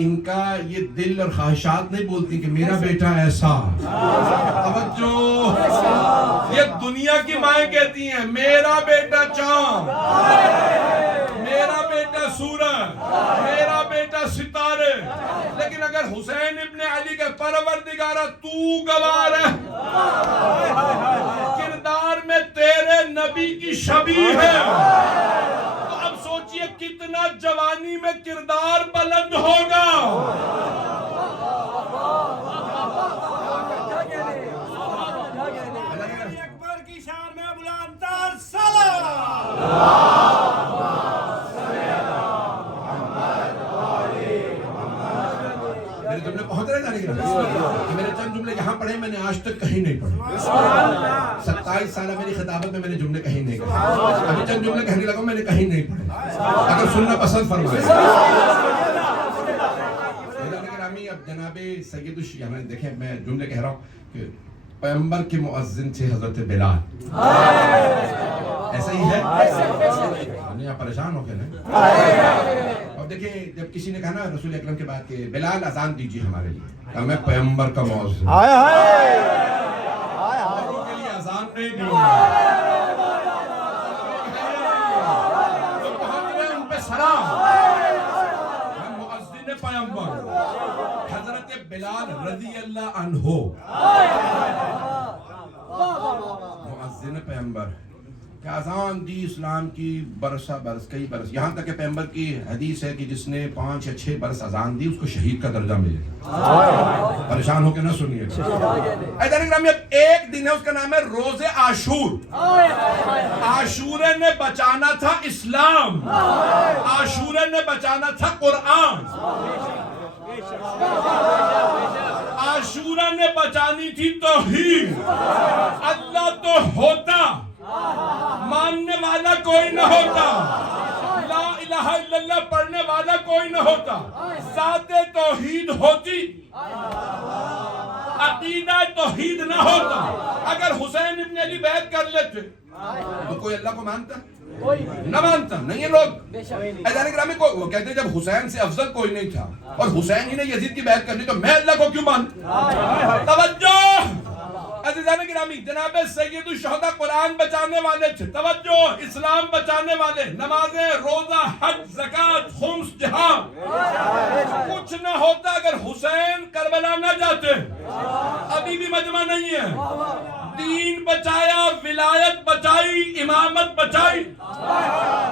ان کا یہ دل اور خواہشات نہیں بولتی کہ میرا بیٹا ایسا۔ توجہ، یہ دنیا کی مائیں کہتی ہیں میرا بیٹا چاند، میرا بیٹا سورج، میرا بیٹا ستارے، لیکن اگر حسین ابن علی کے پروردگارہ تو گوار ہے، کردار میں تیرے نبی کی شبیہ ہے، تو اب سوچئے کتنا جوانی میں کردار بلند ہوگا۔ اکبر کی شان میں بلند تر سلام۔ میرے جملے پہنچ رہے جانے کے میرے چند جملے یہاں پڑھے میں نے آج تک کہیں نہیں پڑھے، 27 سالہ میری خطابت میں نے جملے کہیں نہیں کہے، ابھی چند جملے کہنے لگا میں نے کہیں نہیں پڑھے، اگر سننا پسند فرمائے۔ اب جناب سید الشیعہ، میں دیکھیں میں جملے کہہ رہا ہوں کہ پیغمبر کے مؤذن تھے حضرت بلال، ایسا ہی ہے، آپ پریشان ہو گئے نا۔ اور دیکھیں جب کسی نے کہا نا رسول اکرم کے بعد کہ بلال اذان دیجیے ہمارے لیے، کہا میں پیغمبر کا مؤذن اوروں کے لیے اذان نہیں دوں گا، جو پہنچ رہے ان پہ سلام، میں مؤذن پیغمبر حضرت بلال رضی اللہ عنہ، مؤذن پیغمبر کہ اذان دی اسلام کی برسہ برس، کئی برس، یہاں تک کہ پیغمبر کی حدیث ہے کہ جس نے 5 یا 6 برس اذان دی اس کو شہید کا درجہ ملے۔ پریشان ہو کے نہ سنیے ایدان اکرامی، اب ایک دن ہے اس کا نام ہے روز عاشور۔ عاشورے نے بچانا تھا اسلام، عاشورے نے بچانا تھا قرآن، عاشورہ نے بچانی تھی توحید۔ اللہ تو ہوتا، ماننے والا کوئی نہ ہوتا، لا الہ الا اللہ پڑھنے والا کوئی نہ ہوتا، ذات توحید ہوتی، عقیدہ توحید نہ ہوتا۔ اگر حسین ابن علی بیعت کر لیتے تو کوئی اللہ کو مانتا؟ نہ مانتا، نہیں ہے لوگ ایدان اکرامی کو، وہ کہتے ہیں جب حسین سے افضل کوئی نہیں تھا اور حسین ہی نے یزید کی بیعت کر لی تو میں اللہ کو کیوں مانتا؟ توجہ عزیز عزیزان گرامی، جناب سید الشہداء قرآن بچانے والے تھے، توجہ، اسلام بچانے والے، نمازیں، روزہ، حج، زکوٰۃ، خمس، جہاد، کچھ نہ ہوتا اگر حسین کربلا نہ جاتے، ابھی بھی مجمع نہیں ہے، دین بچایا، ولایت بچائی، امامت بچائی،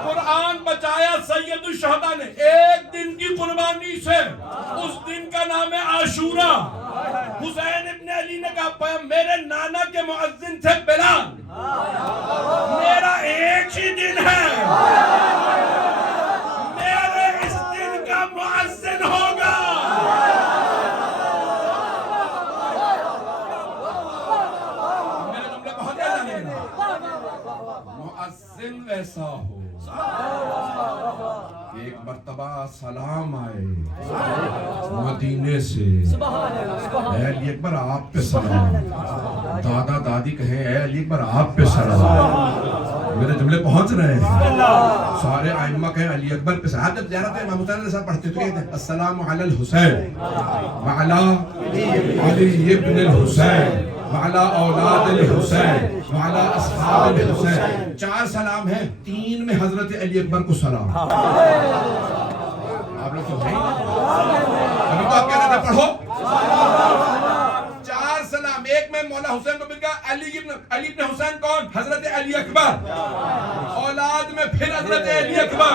قرآن بچایا سید الشہداء نے ایک دن کی قربانی سے، اس دن کا نام ہے عاشورہ۔ حسین ابن علی نے کہا میرے نانا کے مؤذن تھے بلال، میرا ایک ہی دن ہے، میرے اس دن کا مؤذن ہوگا۔ میرے جملے بہت یاد آنے مؤذن ویسا ہو، ایک مرتبہ سلام آئے مدینے سے، اے علی اکبر آپ پہ سلام، دادا دادی کہیں اے علی اکبر آپ پہ سلام، میرے جملے پہنچ رہے ہیں، سارے ائمہ کہیں علی اکبر پہ سلام۔ جب زیارت امام حسین علیہ السلام پڑھتے تو کہتے ہیں السلام علی الحسین وعلی علی ابن الحسین وعلی اولاد الحسین وعلی اصحاب الحسین، 4 سلام ہیں، 3 میں حضرت علی اکبر کو سلام۔ آپ لوگ تو نہیں، ابھی تو آپ کہہ رہے تھے پڑھو، 4 سلام، ایک میں مولا حسین کو مل گیا، علی ابن حسین کون؟ حضرت علی اکبر، اولاد میں پھر حضرت علی اکبر،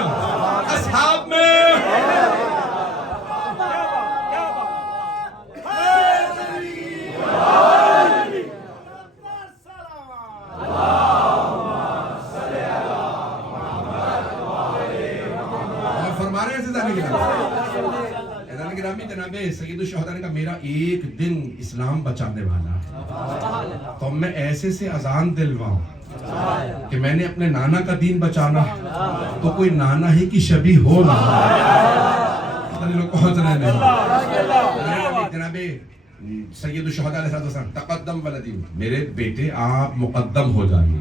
اصحاب میں جناب سید الشہداء نے کہا میرا ایک دن اسلام بچانے والا، تو میں ایسے سے اذان دلواؤں کہ میں نے اپنے نانا کا دین بچانا تو کوئی نانا ہی کی شبیہ ہو نہ، لوگ پہنچ رہے نہیں۔ جناب سید الشہداء علیہ السلام تقدم ولدی، میرے بیٹے آپ مقدم ہو جائیے،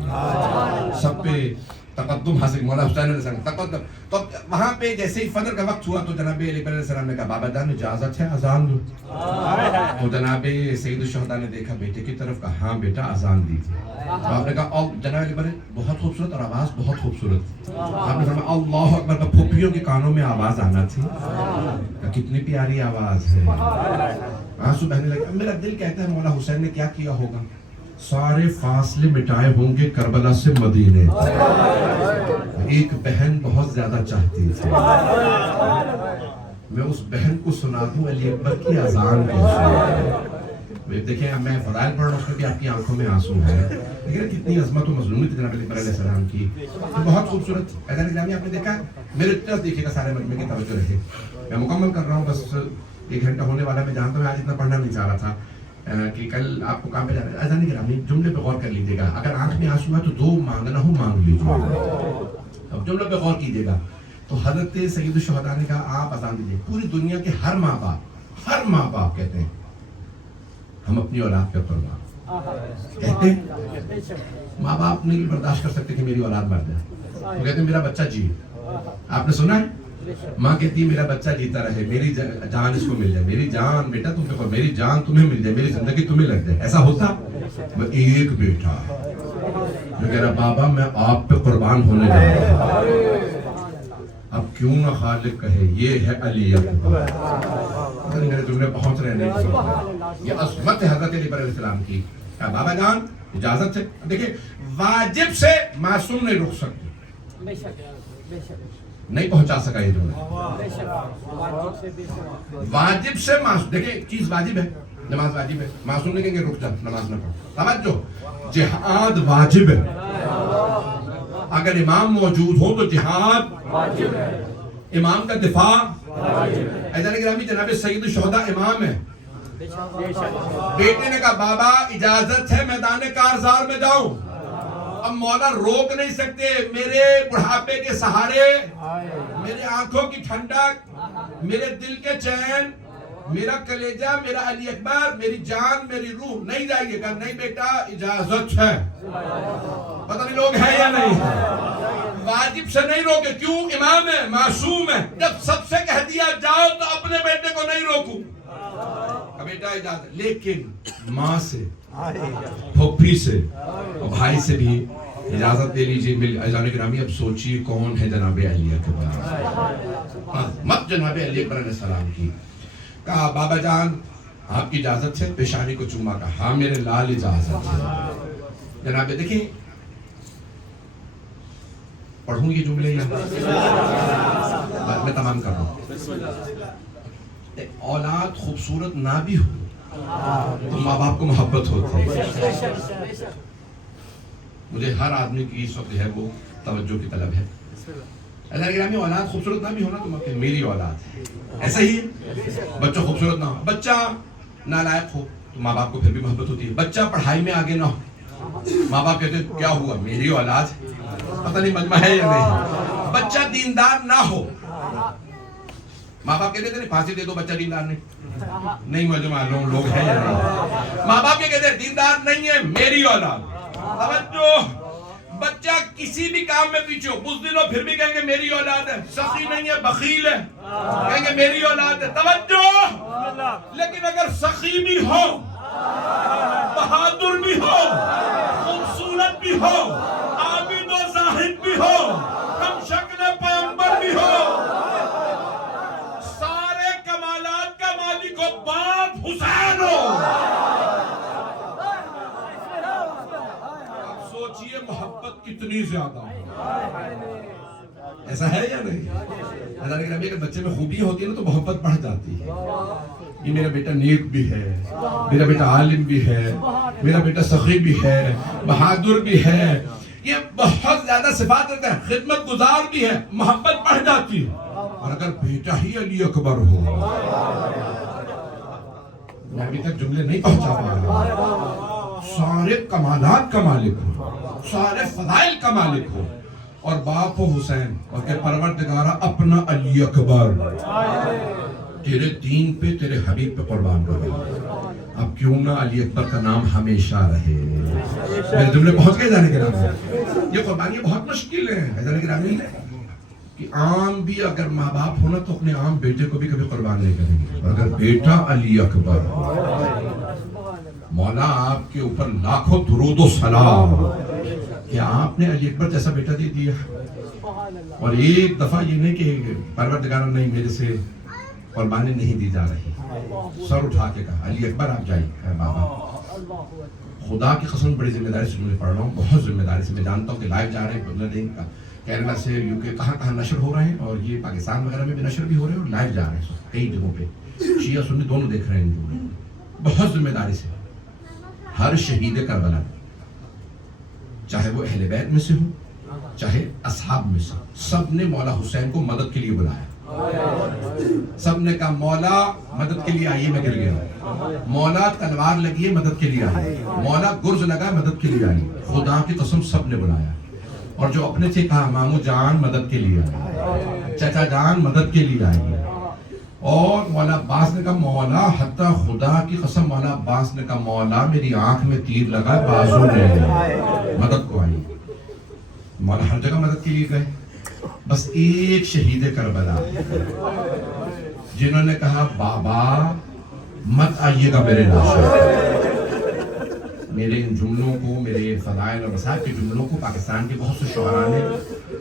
سب پہ تقدم حاصل، مولا حسین علیہ السلام تقدم۔ تو وہاں پہ جیسے ہی فجر کا وقت ہوا تو جناب علی علیہ السلام نے کہا بابا جان اجازت ہے اذان دو؟ تو جناب سید الشہداء نے دیکھا بیٹے کی طرف، کہا ہاں بیٹا اذان دیجیے۔ تو آپ نے کہا جناب علی بڑے بہت خوبصورت اور آواز بہت خوبصورت، آپ نے فرمایا اللہ اکبر، کا پھوپھیوں کے کانوں میں آواز آنا تھی، کتنی پیاری آواز ہے، آنسو بہنے لگے۔ میرا دل کہتا ہے مولا حسین نے کیا کیا ہوگا، سارے فاصلے مٹائے ہوں گے کربلا سے مدینے، ایک بہن بہت زیادہ چاہتی تھی، میں اس بہن کو سنا دوں علی اکبر کی اذان کو۔ دیکھیں میں فضائل پڑھ رہا ہوں، اس میں بھی آپ کی آنکھوں میں آنسو ہے، لیکن کتنی عظمت و مظلومی تھی جناب علی اکبر علیہ السلام کی، بہت خوبصورت۔ ایسا نظامی آپ نے دیکھا، میرے طرف دیکھیے گا، سارے مجمع کی توجہ رہے، میں مکمل کر رہا ہوں، بس 1 گھنٹہ ہونے والا، میں جانتا ہوں آج اتنا پڑھنا نہیں چاہ رہا تھا کہ کل آپ کو کام پہ جانا ہے۔ اذان گرامی جملے پہ غور کر لیجیے گا، اگر آنکھ میں آنسو ہے تو دو مانگنا ہو مانگ لیجیے، اب جملے پہ غور کیجیے گا۔ تو حضرت سید الشہداء نے کہا آپ اذان دیجیے۔ پوری دنیا کے ہر ماں باپ کہتے ہیں ہم اپنی اولاد پہ قربان، کہتے ہیں ماں باپ نہیں برداشت کر سکتے کہ میری اولاد مر جائے، وہ کہتے ہیں میرا بچہ جی، آپ نے سنا ہے ماں کہتی ہے میرا بچہ جیتا رہے، میری جان اس کو مل جائے، میری جان بیٹا تم پہ، میری جان تمہیں مل جائے، میری زندگی تمہیں لگ جائے، ایسا ہوتا؟ وہ ایک بیٹا میں کہہ رہا بابا میں آپ پہ قربان ہونے جا رہا ہوں، اب کیوں نہ خالق کہے یہ ہے علی اکبر۔ میرے جملے پہنچ رہے نہیں، یہ عظمت ہے حضرت علی علیہ السلام کی۔ بابا جان اجازت ہے، دیکھیں واجب سے معصوم نہیں رک سکتے، نہیں پہنچا سکا یہ جملہ، واجب سے معصوم، دیکھیں چیز واجب ہے، نماز واجب ہے، معصوم نہیں کہیں گے رک جا نماز نہ پڑھ، توجہ، جہاد واجب ہے، اگر امام موجود ہو تو جہاد واجب ہے، امام کا دفاع واجب ہے۔ ایسا نہیں جناب سید الشہداء امام ہے، بیٹے نے کہا بابا اجازت ہے میدان کارزار میں جاؤں، اب مولا روک نہیں سکتے، میرے بڑھاپے کے سہارے، میرے آنکھوں کی ٹھنڈک، میرے دل کے چین، میرا کلیجہ، میرا علی اکبر، میری جان، میری روح نہیں جائے گی، کہا نہیں بیٹا اجازت ہے، پتہ نہیں لوگ ہیں یا نہیں، واجب سے نہیں روکے، کیوں؟ امام ہے، معصوم ہے، جب سب سے کہہ دیا جاؤ تو اپنے بیٹے کو نہیں روکوں، بیٹا اجازت, لیکن ماں سے, پھوپھی سے اور بھائی سے بھی اجازت دے لیجیے. عزیزان گرامی اب سوچیے کون ہے جناب علی اکبر. مت جناب علی اکبر علیہ السلام کی کہا بابا جان آپ کی اجازت ہے, پیشانی کو چوما. کہا ہاں میرے لال اجازت ہے. جناب دیکھیں پڑھوں یہ جملے میں تمام کر رہا ہوں. اولاد خوبصورت نہ بھی ہو تو ماں باپ کو محبت ہوتی ہے. مجھے ہر آدمی کی اس وقت ہے وہ توجہ کی طلب ہے. اللہ گرامی اولاد خوبصورت نہ بھی ہونا تو میری اولاد ہے. ایسا ہی بچہ خوبصورت نہ ہو, بچہ نالائق ہو تو ماں باپ کو پھر بھی محبت ہوتی ہے. بچہ پڑھائی میں آگے نہ ہو, ماں باپ کہتے ہیں کیا ہوا, میری اولاد ہے, پتہ نہیں مجمع ہے یا نہیں. بچہ دیندار نہ ہو, ماں باپ کہتے ہیں پھانسی دے دو, بچہ دیندار نہیں مجھے معلوم لوگ ہیں یا نہیں. ماں باپ یہ کہتے ہیں دیندار نہیں ہے, میری اولاد. توجہ, بچہ کسی بھی کام میں پیچھے ہو, بزدل ہو پھر بھی کہیں گے میری اولاد ہے. سخی نہیں ہے, بخیل ہے, کہیں گے میری اولاد ہے. توجہ, لیکن اگر سخی بھی ہو, بہادر بھی ہو, خوبصورت بھی ہو, عابد و زاہد بھی ہو, کم شکل پیغمبر بھی ہو, سارے کمالات کا مالک ہو, باپ حسین ہو, اب سوچئے محبت کتنی زیادہ ہو. ایسا ہے یا نہیں؟ اللہ کے نبی اگر بچے میں خوبی ہوتی ہے نا تو محبت بڑھ جاتی ہے. یہ میرا بیٹا نیک بھی ہے, میرا بیٹا عالم بھی ہے, میرا بیٹا سخی بھی ہے, بہادر بھی ہے, یہ بہت زیادہ صفات رکھتا ہے, خدمت گزار بھی ہے, محبت بڑھ جاتی ہے. اور اگر بیٹا ہی علی اکبر ہو, میں ابھی تک جملے نہیں پہنچا پا رہا, سارے کمالات کا مالک ہو, سارے فضائل کا مالک ہو, اور باپ ہو حسین, اور کہ پروردگارہ اپنا علی اکبر تیرے دین پہ, تیرے حبیب پہ قربان کرو. اب کیوں نہ علی اکبر کا نام ہمیشہ رہے. میرے جملے پہنچ گئے جانے کے نام سے. یہ قربانی بہت مشکل ہے جانے کے نام کہ عام بھی اگر ماں باپ ہونا تو اپنے عام بیٹے کو بھی کبھی قربان نہیں کریں گے. اور اگر بیٹا علی اکبر ہو, مولا آپ کے اوپر لاکھوں درود و سلام کہ آپ نے علی اکبر جیسا بیٹا دے دیا. اور ایک دفعہ یہ نہیں کہ پروردگار نہیں میرے سے قربانی نہیں دی جا رہی, سر اٹھا کے کہا علی اکبر آپ جائیے. بابا خدا کی قسم بڑی ذمہ داری سے مجھے پڑھ رہا ہوں, بہت ذمہ داری سے. میں جانتا ہوں کہ لائیو جا رہے ہیں, کینیڈا سے UK کہاں کہاں نشر ہو رہے ہیں, اور یہ پاکستان وغیرہ میں بھی نشر بھی ہو رہے ہیں, اور لائیو جا رہے ہیں کئی جگہوں پہ. شیعہ سنی دونوں دیکھ رہے ہیں. بہت ذمہ داری سے ہر شہید کربلا, چاہے وہ اہل بیت میں سے ہو, چاہے اصحاب میں سے, سب نے مولا حسین کو مدد کے لیے بلایا. سب نے کہا مولا مدد کے لیے آئیے, میں گر گیا. مولا تلوار لگی ہے, مدد کے لیے آئیے. مولا گرز لگا, مدد کے لیے آئیے. خدا کی قسم سب نے بلایا. اور جو اپنے سے کہا مامو جان مدد کے لیے آئیے, چچا جان مدد کے لیے آئیے. اور مولا عباس نے کہا مولا, حتیٰ خدا کی قسم مولا عباس نے کہا مولا میری آنکھ میں تیر لگا, بازو میں مدد کو آئی. مولا ہر جگہ مدد کے لیے گئے. بس ایک شہید کربلا جنہوں نے کہا بابا مت آئیے گا میرے لاشیں. میرے ان جملوں کو, میرے فضائل اور وسائل کے جملوں کو پاکستان کے بہت سے شعراء نے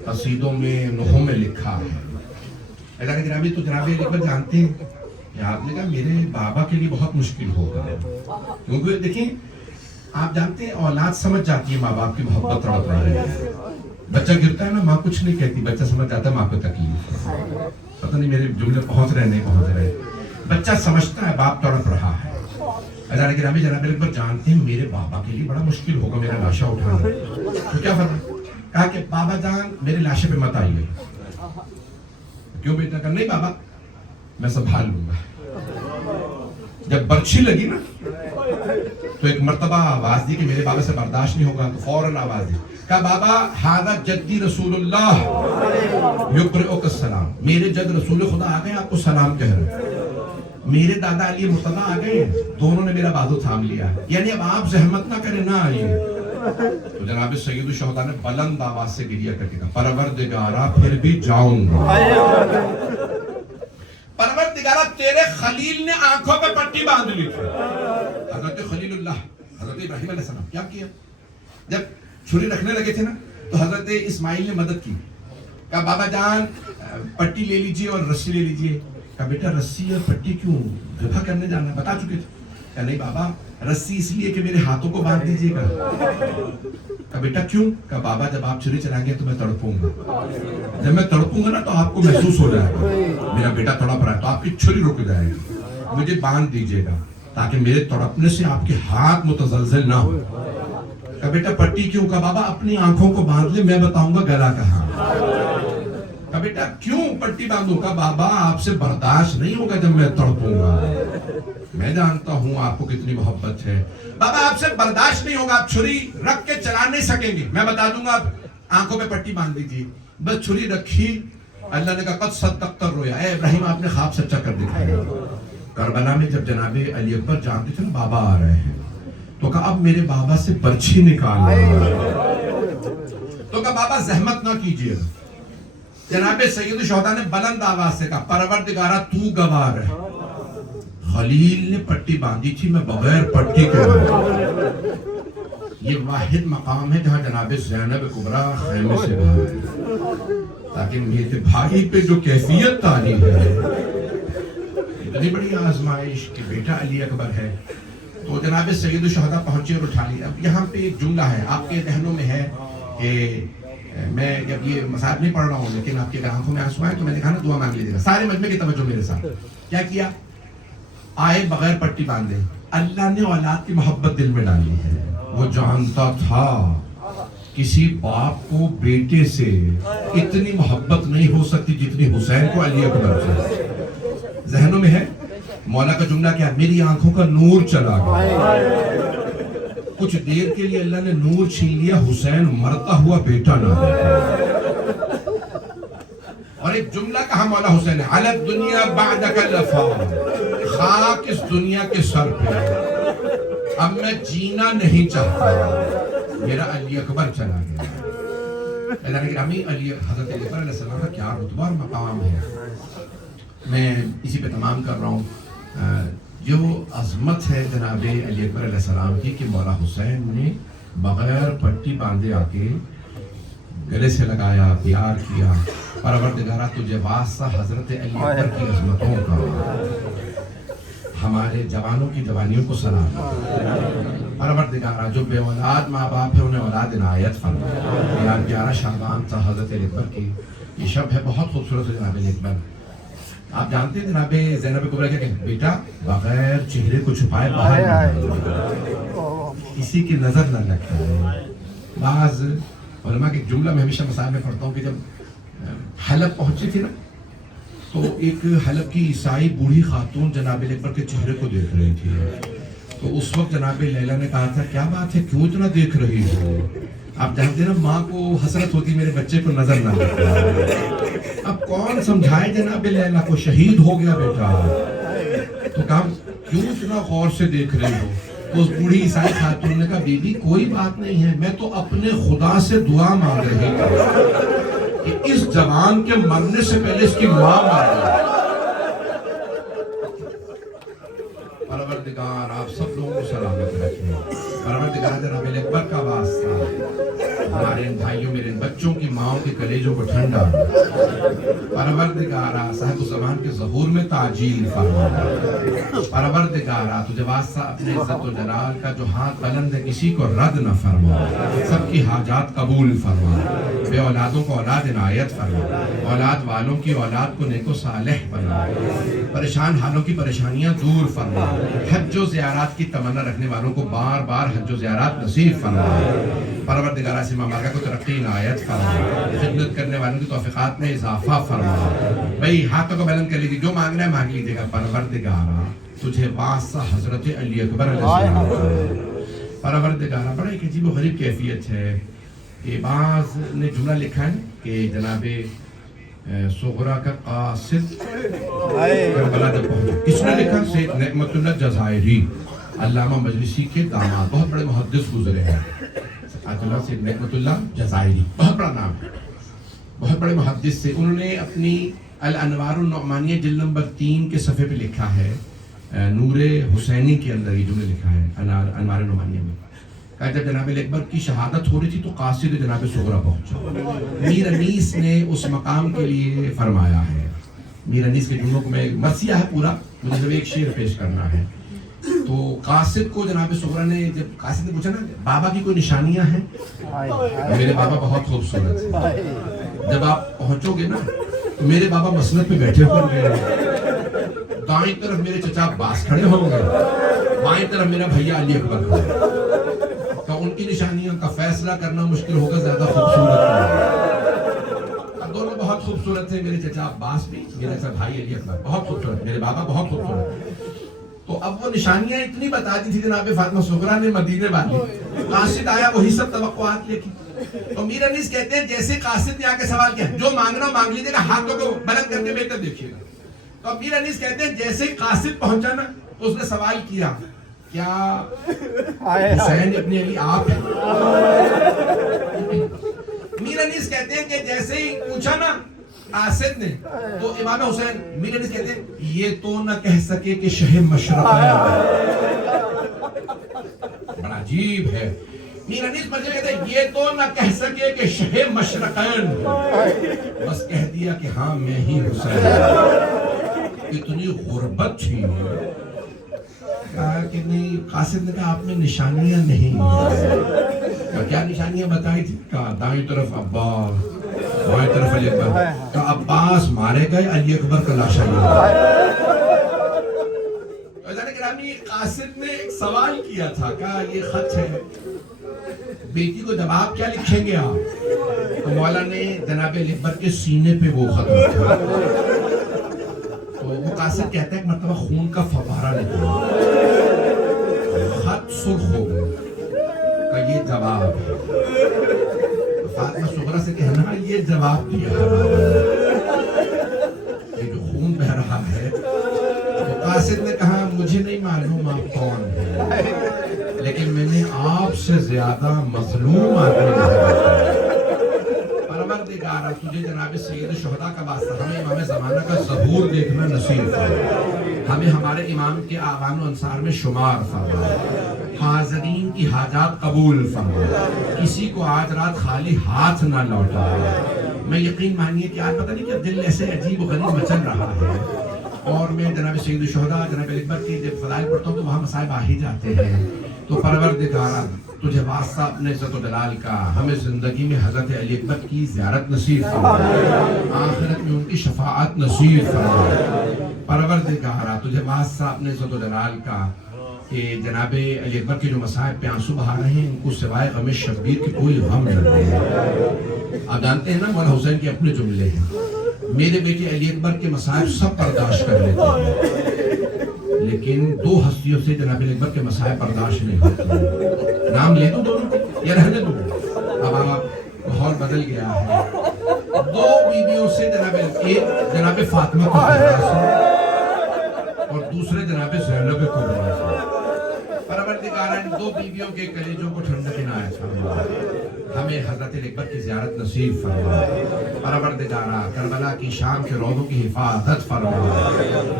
قصیدوں میں, نحوں میں لکھا ہے. اللہ کے جنابی تو جناب علی اکبر جانتے ہیں کہ آپ نے کہا میرے بابا کے لیے بہت مشکل ہوگا, کیونکہ دیکھیں آپ جانتے ہیں اولاد سمجھ جاتی ہے ماں باپ کی محبت تڑپ رہی ہے. بچہ گرتا ہے نا, ماں کچھ نہیں کہتی, بچہ سمجھ جاتا ہے ماں کو تکلیف. پتہ نہیں میرے جملے پہنچ رہے نہیں پہنچ رہے. بچہ سمجھتا ہے باپ تڑپ رہا ہے. اللہ کے نبی جناب علی اکبر جانتے ہیں میرے بابا کے لیے بڑا مشکل ہوگا میرا لاشا اٹھانا. تو کیا فرمایا, کہا کہ بابا جان میرے لاشے پہ مت آئیے. کیوں بیٹا؟ کہا نہیں بابا میں سنبھال لوں گا. جب برچھی لگی نا تو ایک مرتبہ آواز دی کہ میرے بابا سے برداشت نہیں ہوگا, تو فوراً آواز دی, کہا بابا ہذا جدی رسول اللہ یقرئک السلام, میرے جد رسول خدا آ گئے آپ کو سلام کہہ رہے ہیں. میرے دادا علی مرتضیٰ آ گئے, دونوں نے میرا بازو تھام لیا, یعنی اب آپ زحمت نہ کریں, نہ آئیے. تو جناب سید الشہداء نے بلند آواز سے گریہ کر کے کہا پروردگارہ پھر بھی جاؤں گا, پروردگارہ تیرے خلیل نے آنکھوں پہ پٹی باندھ لی تھی. حضرت خلیل اللہ حضرت ابراہیم علیہ السلام کیا کیا؟ جب چھری رکھنے لگے تھے نا تو حضرت اسماعیل نے مدد کی. کہا بابا جان پٹی لے لیجئے اور رسی لے لیجئے. کہا بیٹا رسی اور پٹی کیوں؟ ذبح کرنے جانا ہے، بتا چکے تھے. کہا نہیں بابا رسی اس لیے کہ میرے ہاتھوں کو باندھ دیجئے گا. کہا بیٹا کیوں؟ کہا بابا جب آپ چھری چلائیں گے تو میں تڑپوں گا. جب میں تڑپوں گا نا تو آپ کو محسوس ہو جائے گا میرا بیٹا تڑپ رہا ہے، تو آپ کی چھری رک جائے گی. مجھے باندھ دیجئے گا تاکہ میرے تڑپنے سے آپ کے ہاتھ متزلزل نہ ہو. کہا بیٹا پٹی کیوں؟ کہا بابا اپنی آنکھوں کو باندھ لے، میں بتاؤں گا گلا کہاں. کہا بیٹا کیوں پٹی باندھوں؟ کہا بابا آپ سے برداشت نہیں ہوگا جب میں تڑپوں گا. میں جانتا ہوں آپ کو کتنی محبت ہے. بابا آپ سے برداشت نہیں ہوگا، آپ چھری رکھ کے چلا نہیں سکیں گے، میں بتا دوں گا آپ آنکھوں پہ پٹی باندھ دیجیے. بس چھری رکھی. اللہ نے کہا قد صدقت الرؤیا، اے ابراہیم آپ نے خواب سچا کر دکھایا. کربلا میں جب جناب علی اکبر جانتے تھے نا بابا آ رہے ہیں تو کہا اب میرے بابا سے برچھی نکالنا. تو کہا بابا زحمت نہ کیجیے. جناب سید الشہداء نے بلند آواز سے کہا پروردگارا تو گواہ ہے، خلیل نے پٹی باندھی تھی، میں بغیر پٹی کے باندھا. یہ واحد مقام ہے جہاں جناب زینب کبریٰ خیمے سے باہر ہے تاکہ میرے بھائی پہ جو کیفیت تاری ہے، اتنی بڑی آزمائش کہ بیٹا علی اکبر ہے. تو جناب سید الشہداء پہنچے اور اٹھا لیا. اب یہاں پہ ایک جملہ ہے آپ کے ذہنوں میں ہے کہ میں جب یہ مسائل نہیں پڑھ رہا ہوں لیکن آپ کے آنکھوں میں آنسو آئے تو میں نے کہا نا دعا مانگ لیجیے گا. سارے مجمع کی توجہ میرے ساتھ. کیا کیا؟ آئے بغیر پٹی باندھے. اللہ نے اولاد کی محبت دل میں ڈالی ہے. وہ جانتا تھا کسی باپ کو بیٹے سے اتنی محبت نہیں ہو سکتی جتنی حسین کو علی اکبر سے. ذہنوں میں ہے مولا کا جملہ کیا؟ میری آنکھوں کا نور چلا گیا. کچھ دیر کے لیے اللہ نے نور چھین لیا، حسین مرتا ہوا بیٹا نہ دیکھا. اور ایک جملہ کہا مولا حسین نے علی الدنیا بعدک لفا، خاک اس دنیا کے سر پہ اب میں جینا نہیں چاہتا، میرا علی اکبر چلا گیا. اللہ نے گرامی علی حضرت علی اکبر علیہ السلام کا کیا رتبہ اور مقام ہے. میں اسی پہ تمام کر رہا ہوں. جو عظمت ہے جناب علی اکبر علیہ السلام کی کہ مولا حسین نے بغیر پٹی باندھے آ کے گلے سے لگایا، پیار کیا. پروردگارہ تجھے واسطہ حضرت علی اکبر کی عظمتوں کا، ہمارے جوانوں کی جوانیوں کو سلام. پروردگارہ جو بے اولاد ماں باپ ہے انہیں اولاد عنایت فرما. میرا پیارا شعبان تھا حضرت علی اکبر کی. یہ شب ہے بہت خوبصورت ہے جناب علی اکبر. آپ جانتے ہیں جناب زینب کبریٰ کیا کہتے ہیں؟ بیٹا بغیر چہرے کو چھپائے باہر کسی کی نظر نہ لگتا ہے. بعض علماء کے جملہ میں ہمیشہ مسائل میں پڑھتا ہوں کہ جب حلب پہنچی تھی نا تو ایک حلب کی عیسائی بوڑھی خاتون جناب علی اکبر کے چہرے کو دیکھ رہی تھی. تو اس وقت جناب لیلا نے کہا تھا کیا بات ہے کیوں اتنا دیکھ رہی ہو؟ آپ جانتے ہیں نا ماں کو حسرت ہوتی میرے بچے کو نظر نہ لگتا. اب کون سمجھائے جناب لیلا کو، شہید ہو گیا بیٹا. تو کہا کیوں اتنا غور سے دیکھ رہی ہو؟ تو اس بوڑھی عیسائی خاتون نے کہا بی بی کوئی بات نہیں ہے، میں تو اپنے خدا سے دعا مانگ رہی ہوں کہ اس جوان کے مرنے سے پہلے اس کی ماں مار دے. پروردگار آپ سب لوگوں کو سلامت رکھیں. پروردگار جناب علی اکبر کا واسطہ ہمارے ان بھائیوں میرے بچوں کی ماؤں کے کلیجوں کو ٹھنڈا. پروردگارہ صاحب الزمان کے ظہور میں تعجیل فرما. پروردگارہ تجھے واسطہ اپنے عزت و جلال کا جو ہاتھ بلند ہے کسی کو رد نہ فرما. سب کی حاجات قبول فرما. بے اولادوں کو اولاد عنایت فرما. اولاد والوں کی اولاد کو نیک و صالح بنا. پریشان حالوں کی پریشانیاں دور فرما. حج و زیارات کی تمنا رکھنے والوں کو بار بار حج و زیارات نصیب فرما. پروردگارہ سے ممالکہ کو ترقی عنایت فرما. خدمت کرنے والوں کی توفیقات میں اضافہ فرما. بھئی ہاتھوں کو بلند کر لیجیے، جو مانگنا ہے مانگ لیجیے گا. پروردگارہ تجھے واسطہ حضرت علی اکبر علیہ السلام. پروردگارہ بڑا ایک عجیب و غریب کیفیت ہے کہ بعض نے جملہ لکھا ہے کہ جناب صغرا کا قاصد کربلا جب پہنچا. کس نے لکھا؟ سید نعمت اللہ جزائری، علامہ مجلسی کے داماد، بہت بڑے محدث گزرے ہیں. سید نعمت اللہ جزائری بہت بڑا نام ہے، بہت بڑے محدث سے. انہوں نے اپنی الانوار النعمانیہ جلد نمبر 3 کے صفحے پہ لکھا ہے، نور حسینی کے اندر یہ جملے لکھا ہے انوار النعمانیہ میں، کہ جب جناب اکبر کی شہادت ہو رہی تھی تو قاصد جناب صغرا پہنچا. میر انیس نے اس مقام کے لیے فرمایا ہے، میر انیس کے جملوں کو میں مرثیہ ہے پورا، مجھے صرف ایک شعر پیش کرنا ہے. تو قاصد کو جناب صغرا نے، جب قاصد نے پوچھا نا بابا کی کوئی نشانیاں ہیں، میرے بابا بہت خوبصورت ہیں، جب آپ پہنچو گے نا تو میرے بابا مسند پہ بیٹھے ہوئے ہیں، دائیں طرف میرے چچا عباس کھڑے ہوں گے، بائیں طرف میرا بھیا علی اکبر کھڑے ہیں، تو ان کی نشانیوں کا فیصلہ کرنا مشکل ہوگا زیادہ خوبصورت ہے. دونوں بہت خوبصورت تھے، میرے چچا عباس بھی، میرا بھائی علی اکبر بہت خوبصورت، میرے بابا بہت خوبصورت. تو اب وہ نشانیاں اتنی بتا دی تھی جناب فاطمہ صغرا نے مدینے والی، قاصد آیا وہی سب توقعات لے کی. تو میر انیس کہتے ہیں جیسے قاصد نے آ کے سوال کیا، جو مانگنا مانگ لیجیے گا، ہاتھوں کو بلند کر کے بہتر دیکھیے گا. تو اب میر انیس کہتے ہیں جیسے قاصد پہنچا نا تو اس نے سوال کیا، کیا حسین ابن علی آپ ہیں؟ میر انیس کہتے ہیں کہ جیسے ہی پوچھا نا قاصد نے تو امام حسین، میر انیس کہتے ہیں یہ تو نہ کہہ سکے کہ شہ مشرق ہے. بڑا عجیب ہے. میر انیس مرجع کہتے ہیں یہ تو نہ کہہ سکے کہ شہ مشرقین، بس کہہ دیا کہ ہاں میں ہی حسین. اتنی غربت تھی. کہا کہ نہیں، قاصد نے کہا آپ میں نشانیاں نہیں ہیں. کیا نشانیاں بتائی تھی؟ کہا دائیں طرف عباس، بائیں طرف علی اکبر. کہا عباس مارے گئے، علی اکبر کا لاشا گرامی. قاصد نے ایک سوال کیا تھا، کہا یہ خط ہے، بیٹی کو جواب کیا لکھیں گے آپ؟ تو مولا نے جناب علی اکبر کے سینے پہ وہ خط لکھا. تو وہ قاصد کہتا ہے ایک مرتبہ خون کا فوارہ نکلا، خط سرخ ہو گیا، کہ یہ جواب ہے. فاطمہ صغرا سے کہنا یہ جواب دیا یہ جو خون بہ رہا ہے. تو قاصد نے کہا مجھے نہیں معلوم آپ کون ہیں، لیکن میں نے آپ سے زیادہ مظلوم آدمی پروردگارا تجھے جناب سید شہداء کا واسطہ ہمیں امام زمانہ کا ظہور دیکھنا نصیب فرما، ہمیں ہمارے امام کے آوان و انصار میں شمار فرما، حاضرین کی حاجات قبول فرما، کسی کو آج رات خالی ہاتھ نہ لوٹا. میں یقین مانیے کہ آج پتہ نہیں کہ دل ایسے عجیب و غریب مچل رہا ہے، اور میں جناب سید الشہداء جناب علی اکبر کے جب فضائل پڑھتا ہوں تو وہاں مصائب آ ہی جاتے ہیں. تو پروردگارا تجھے واسطہ اپنے عزت و جلال کا ہمیں زندگی میں حضرت علی اکبر کی زیارت نصیب فرما، آخرت میں ان کی شفاعت نصیب فرما. پروردگارا تجھے واسطہ اپنے عزت و جلال کا کہ جناب علی اکبر کے جو مصائب پہ آنسو بہا رہے ہیں ان کو سوائے غم شبیر کی کوئی غم نہ دے. آپ جانتے ہیں نا مولا حسین کے اپنے جملے ہیں، میرے بیٹے علی اکبر کے مصائب سب برداشت کر لیتے ہیں، لیکن دو ہستیوں سے جناب علی اکبر کے مصائب برداشت نہیں ہوتے. نام لے دو دونوں یا رہنے دو؟ اب آپ ماحول بدل گیا ہے. دو بیویوں سے ایک جناب فاطمہ کو اور دوسرے جناب زینب کو پروردگارا ان دو بیویوں کے کلیجوں کو ٹھنڈک عنایت فرما، ہمیں حضرت علی اکبر کی زیارت نصیب فرما. پروردگارا کربلا کی شام کے روضوں کی حفاظت فرما.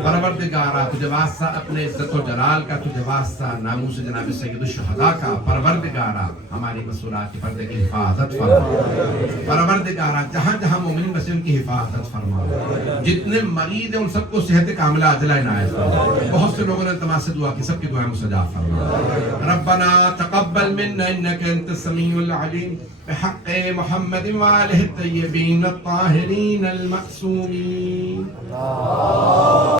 پروردگارا تجھے واسطہ اپنے عزت و جلال کا، تجھے واسطہ ناموس جناب سید الشہداء کا، پروردگارا ہماری مسئولات کے پردے کی حفاظت فرما. پروردگارا جہاں جہاں مومنین بسے ان کی حفاظت فرما، جتنے مریض ہیں ان سب کو صحت کاملہ عاجلہ عنایت فرما. بہت سے لوگوں نے التماس سے دعا کی، سب کی دعائیں مستجاب فرما. ربنا تقبل منا انك انت السميع العليم بحق محمد وآله الطيبين الطاهرين المعصومين.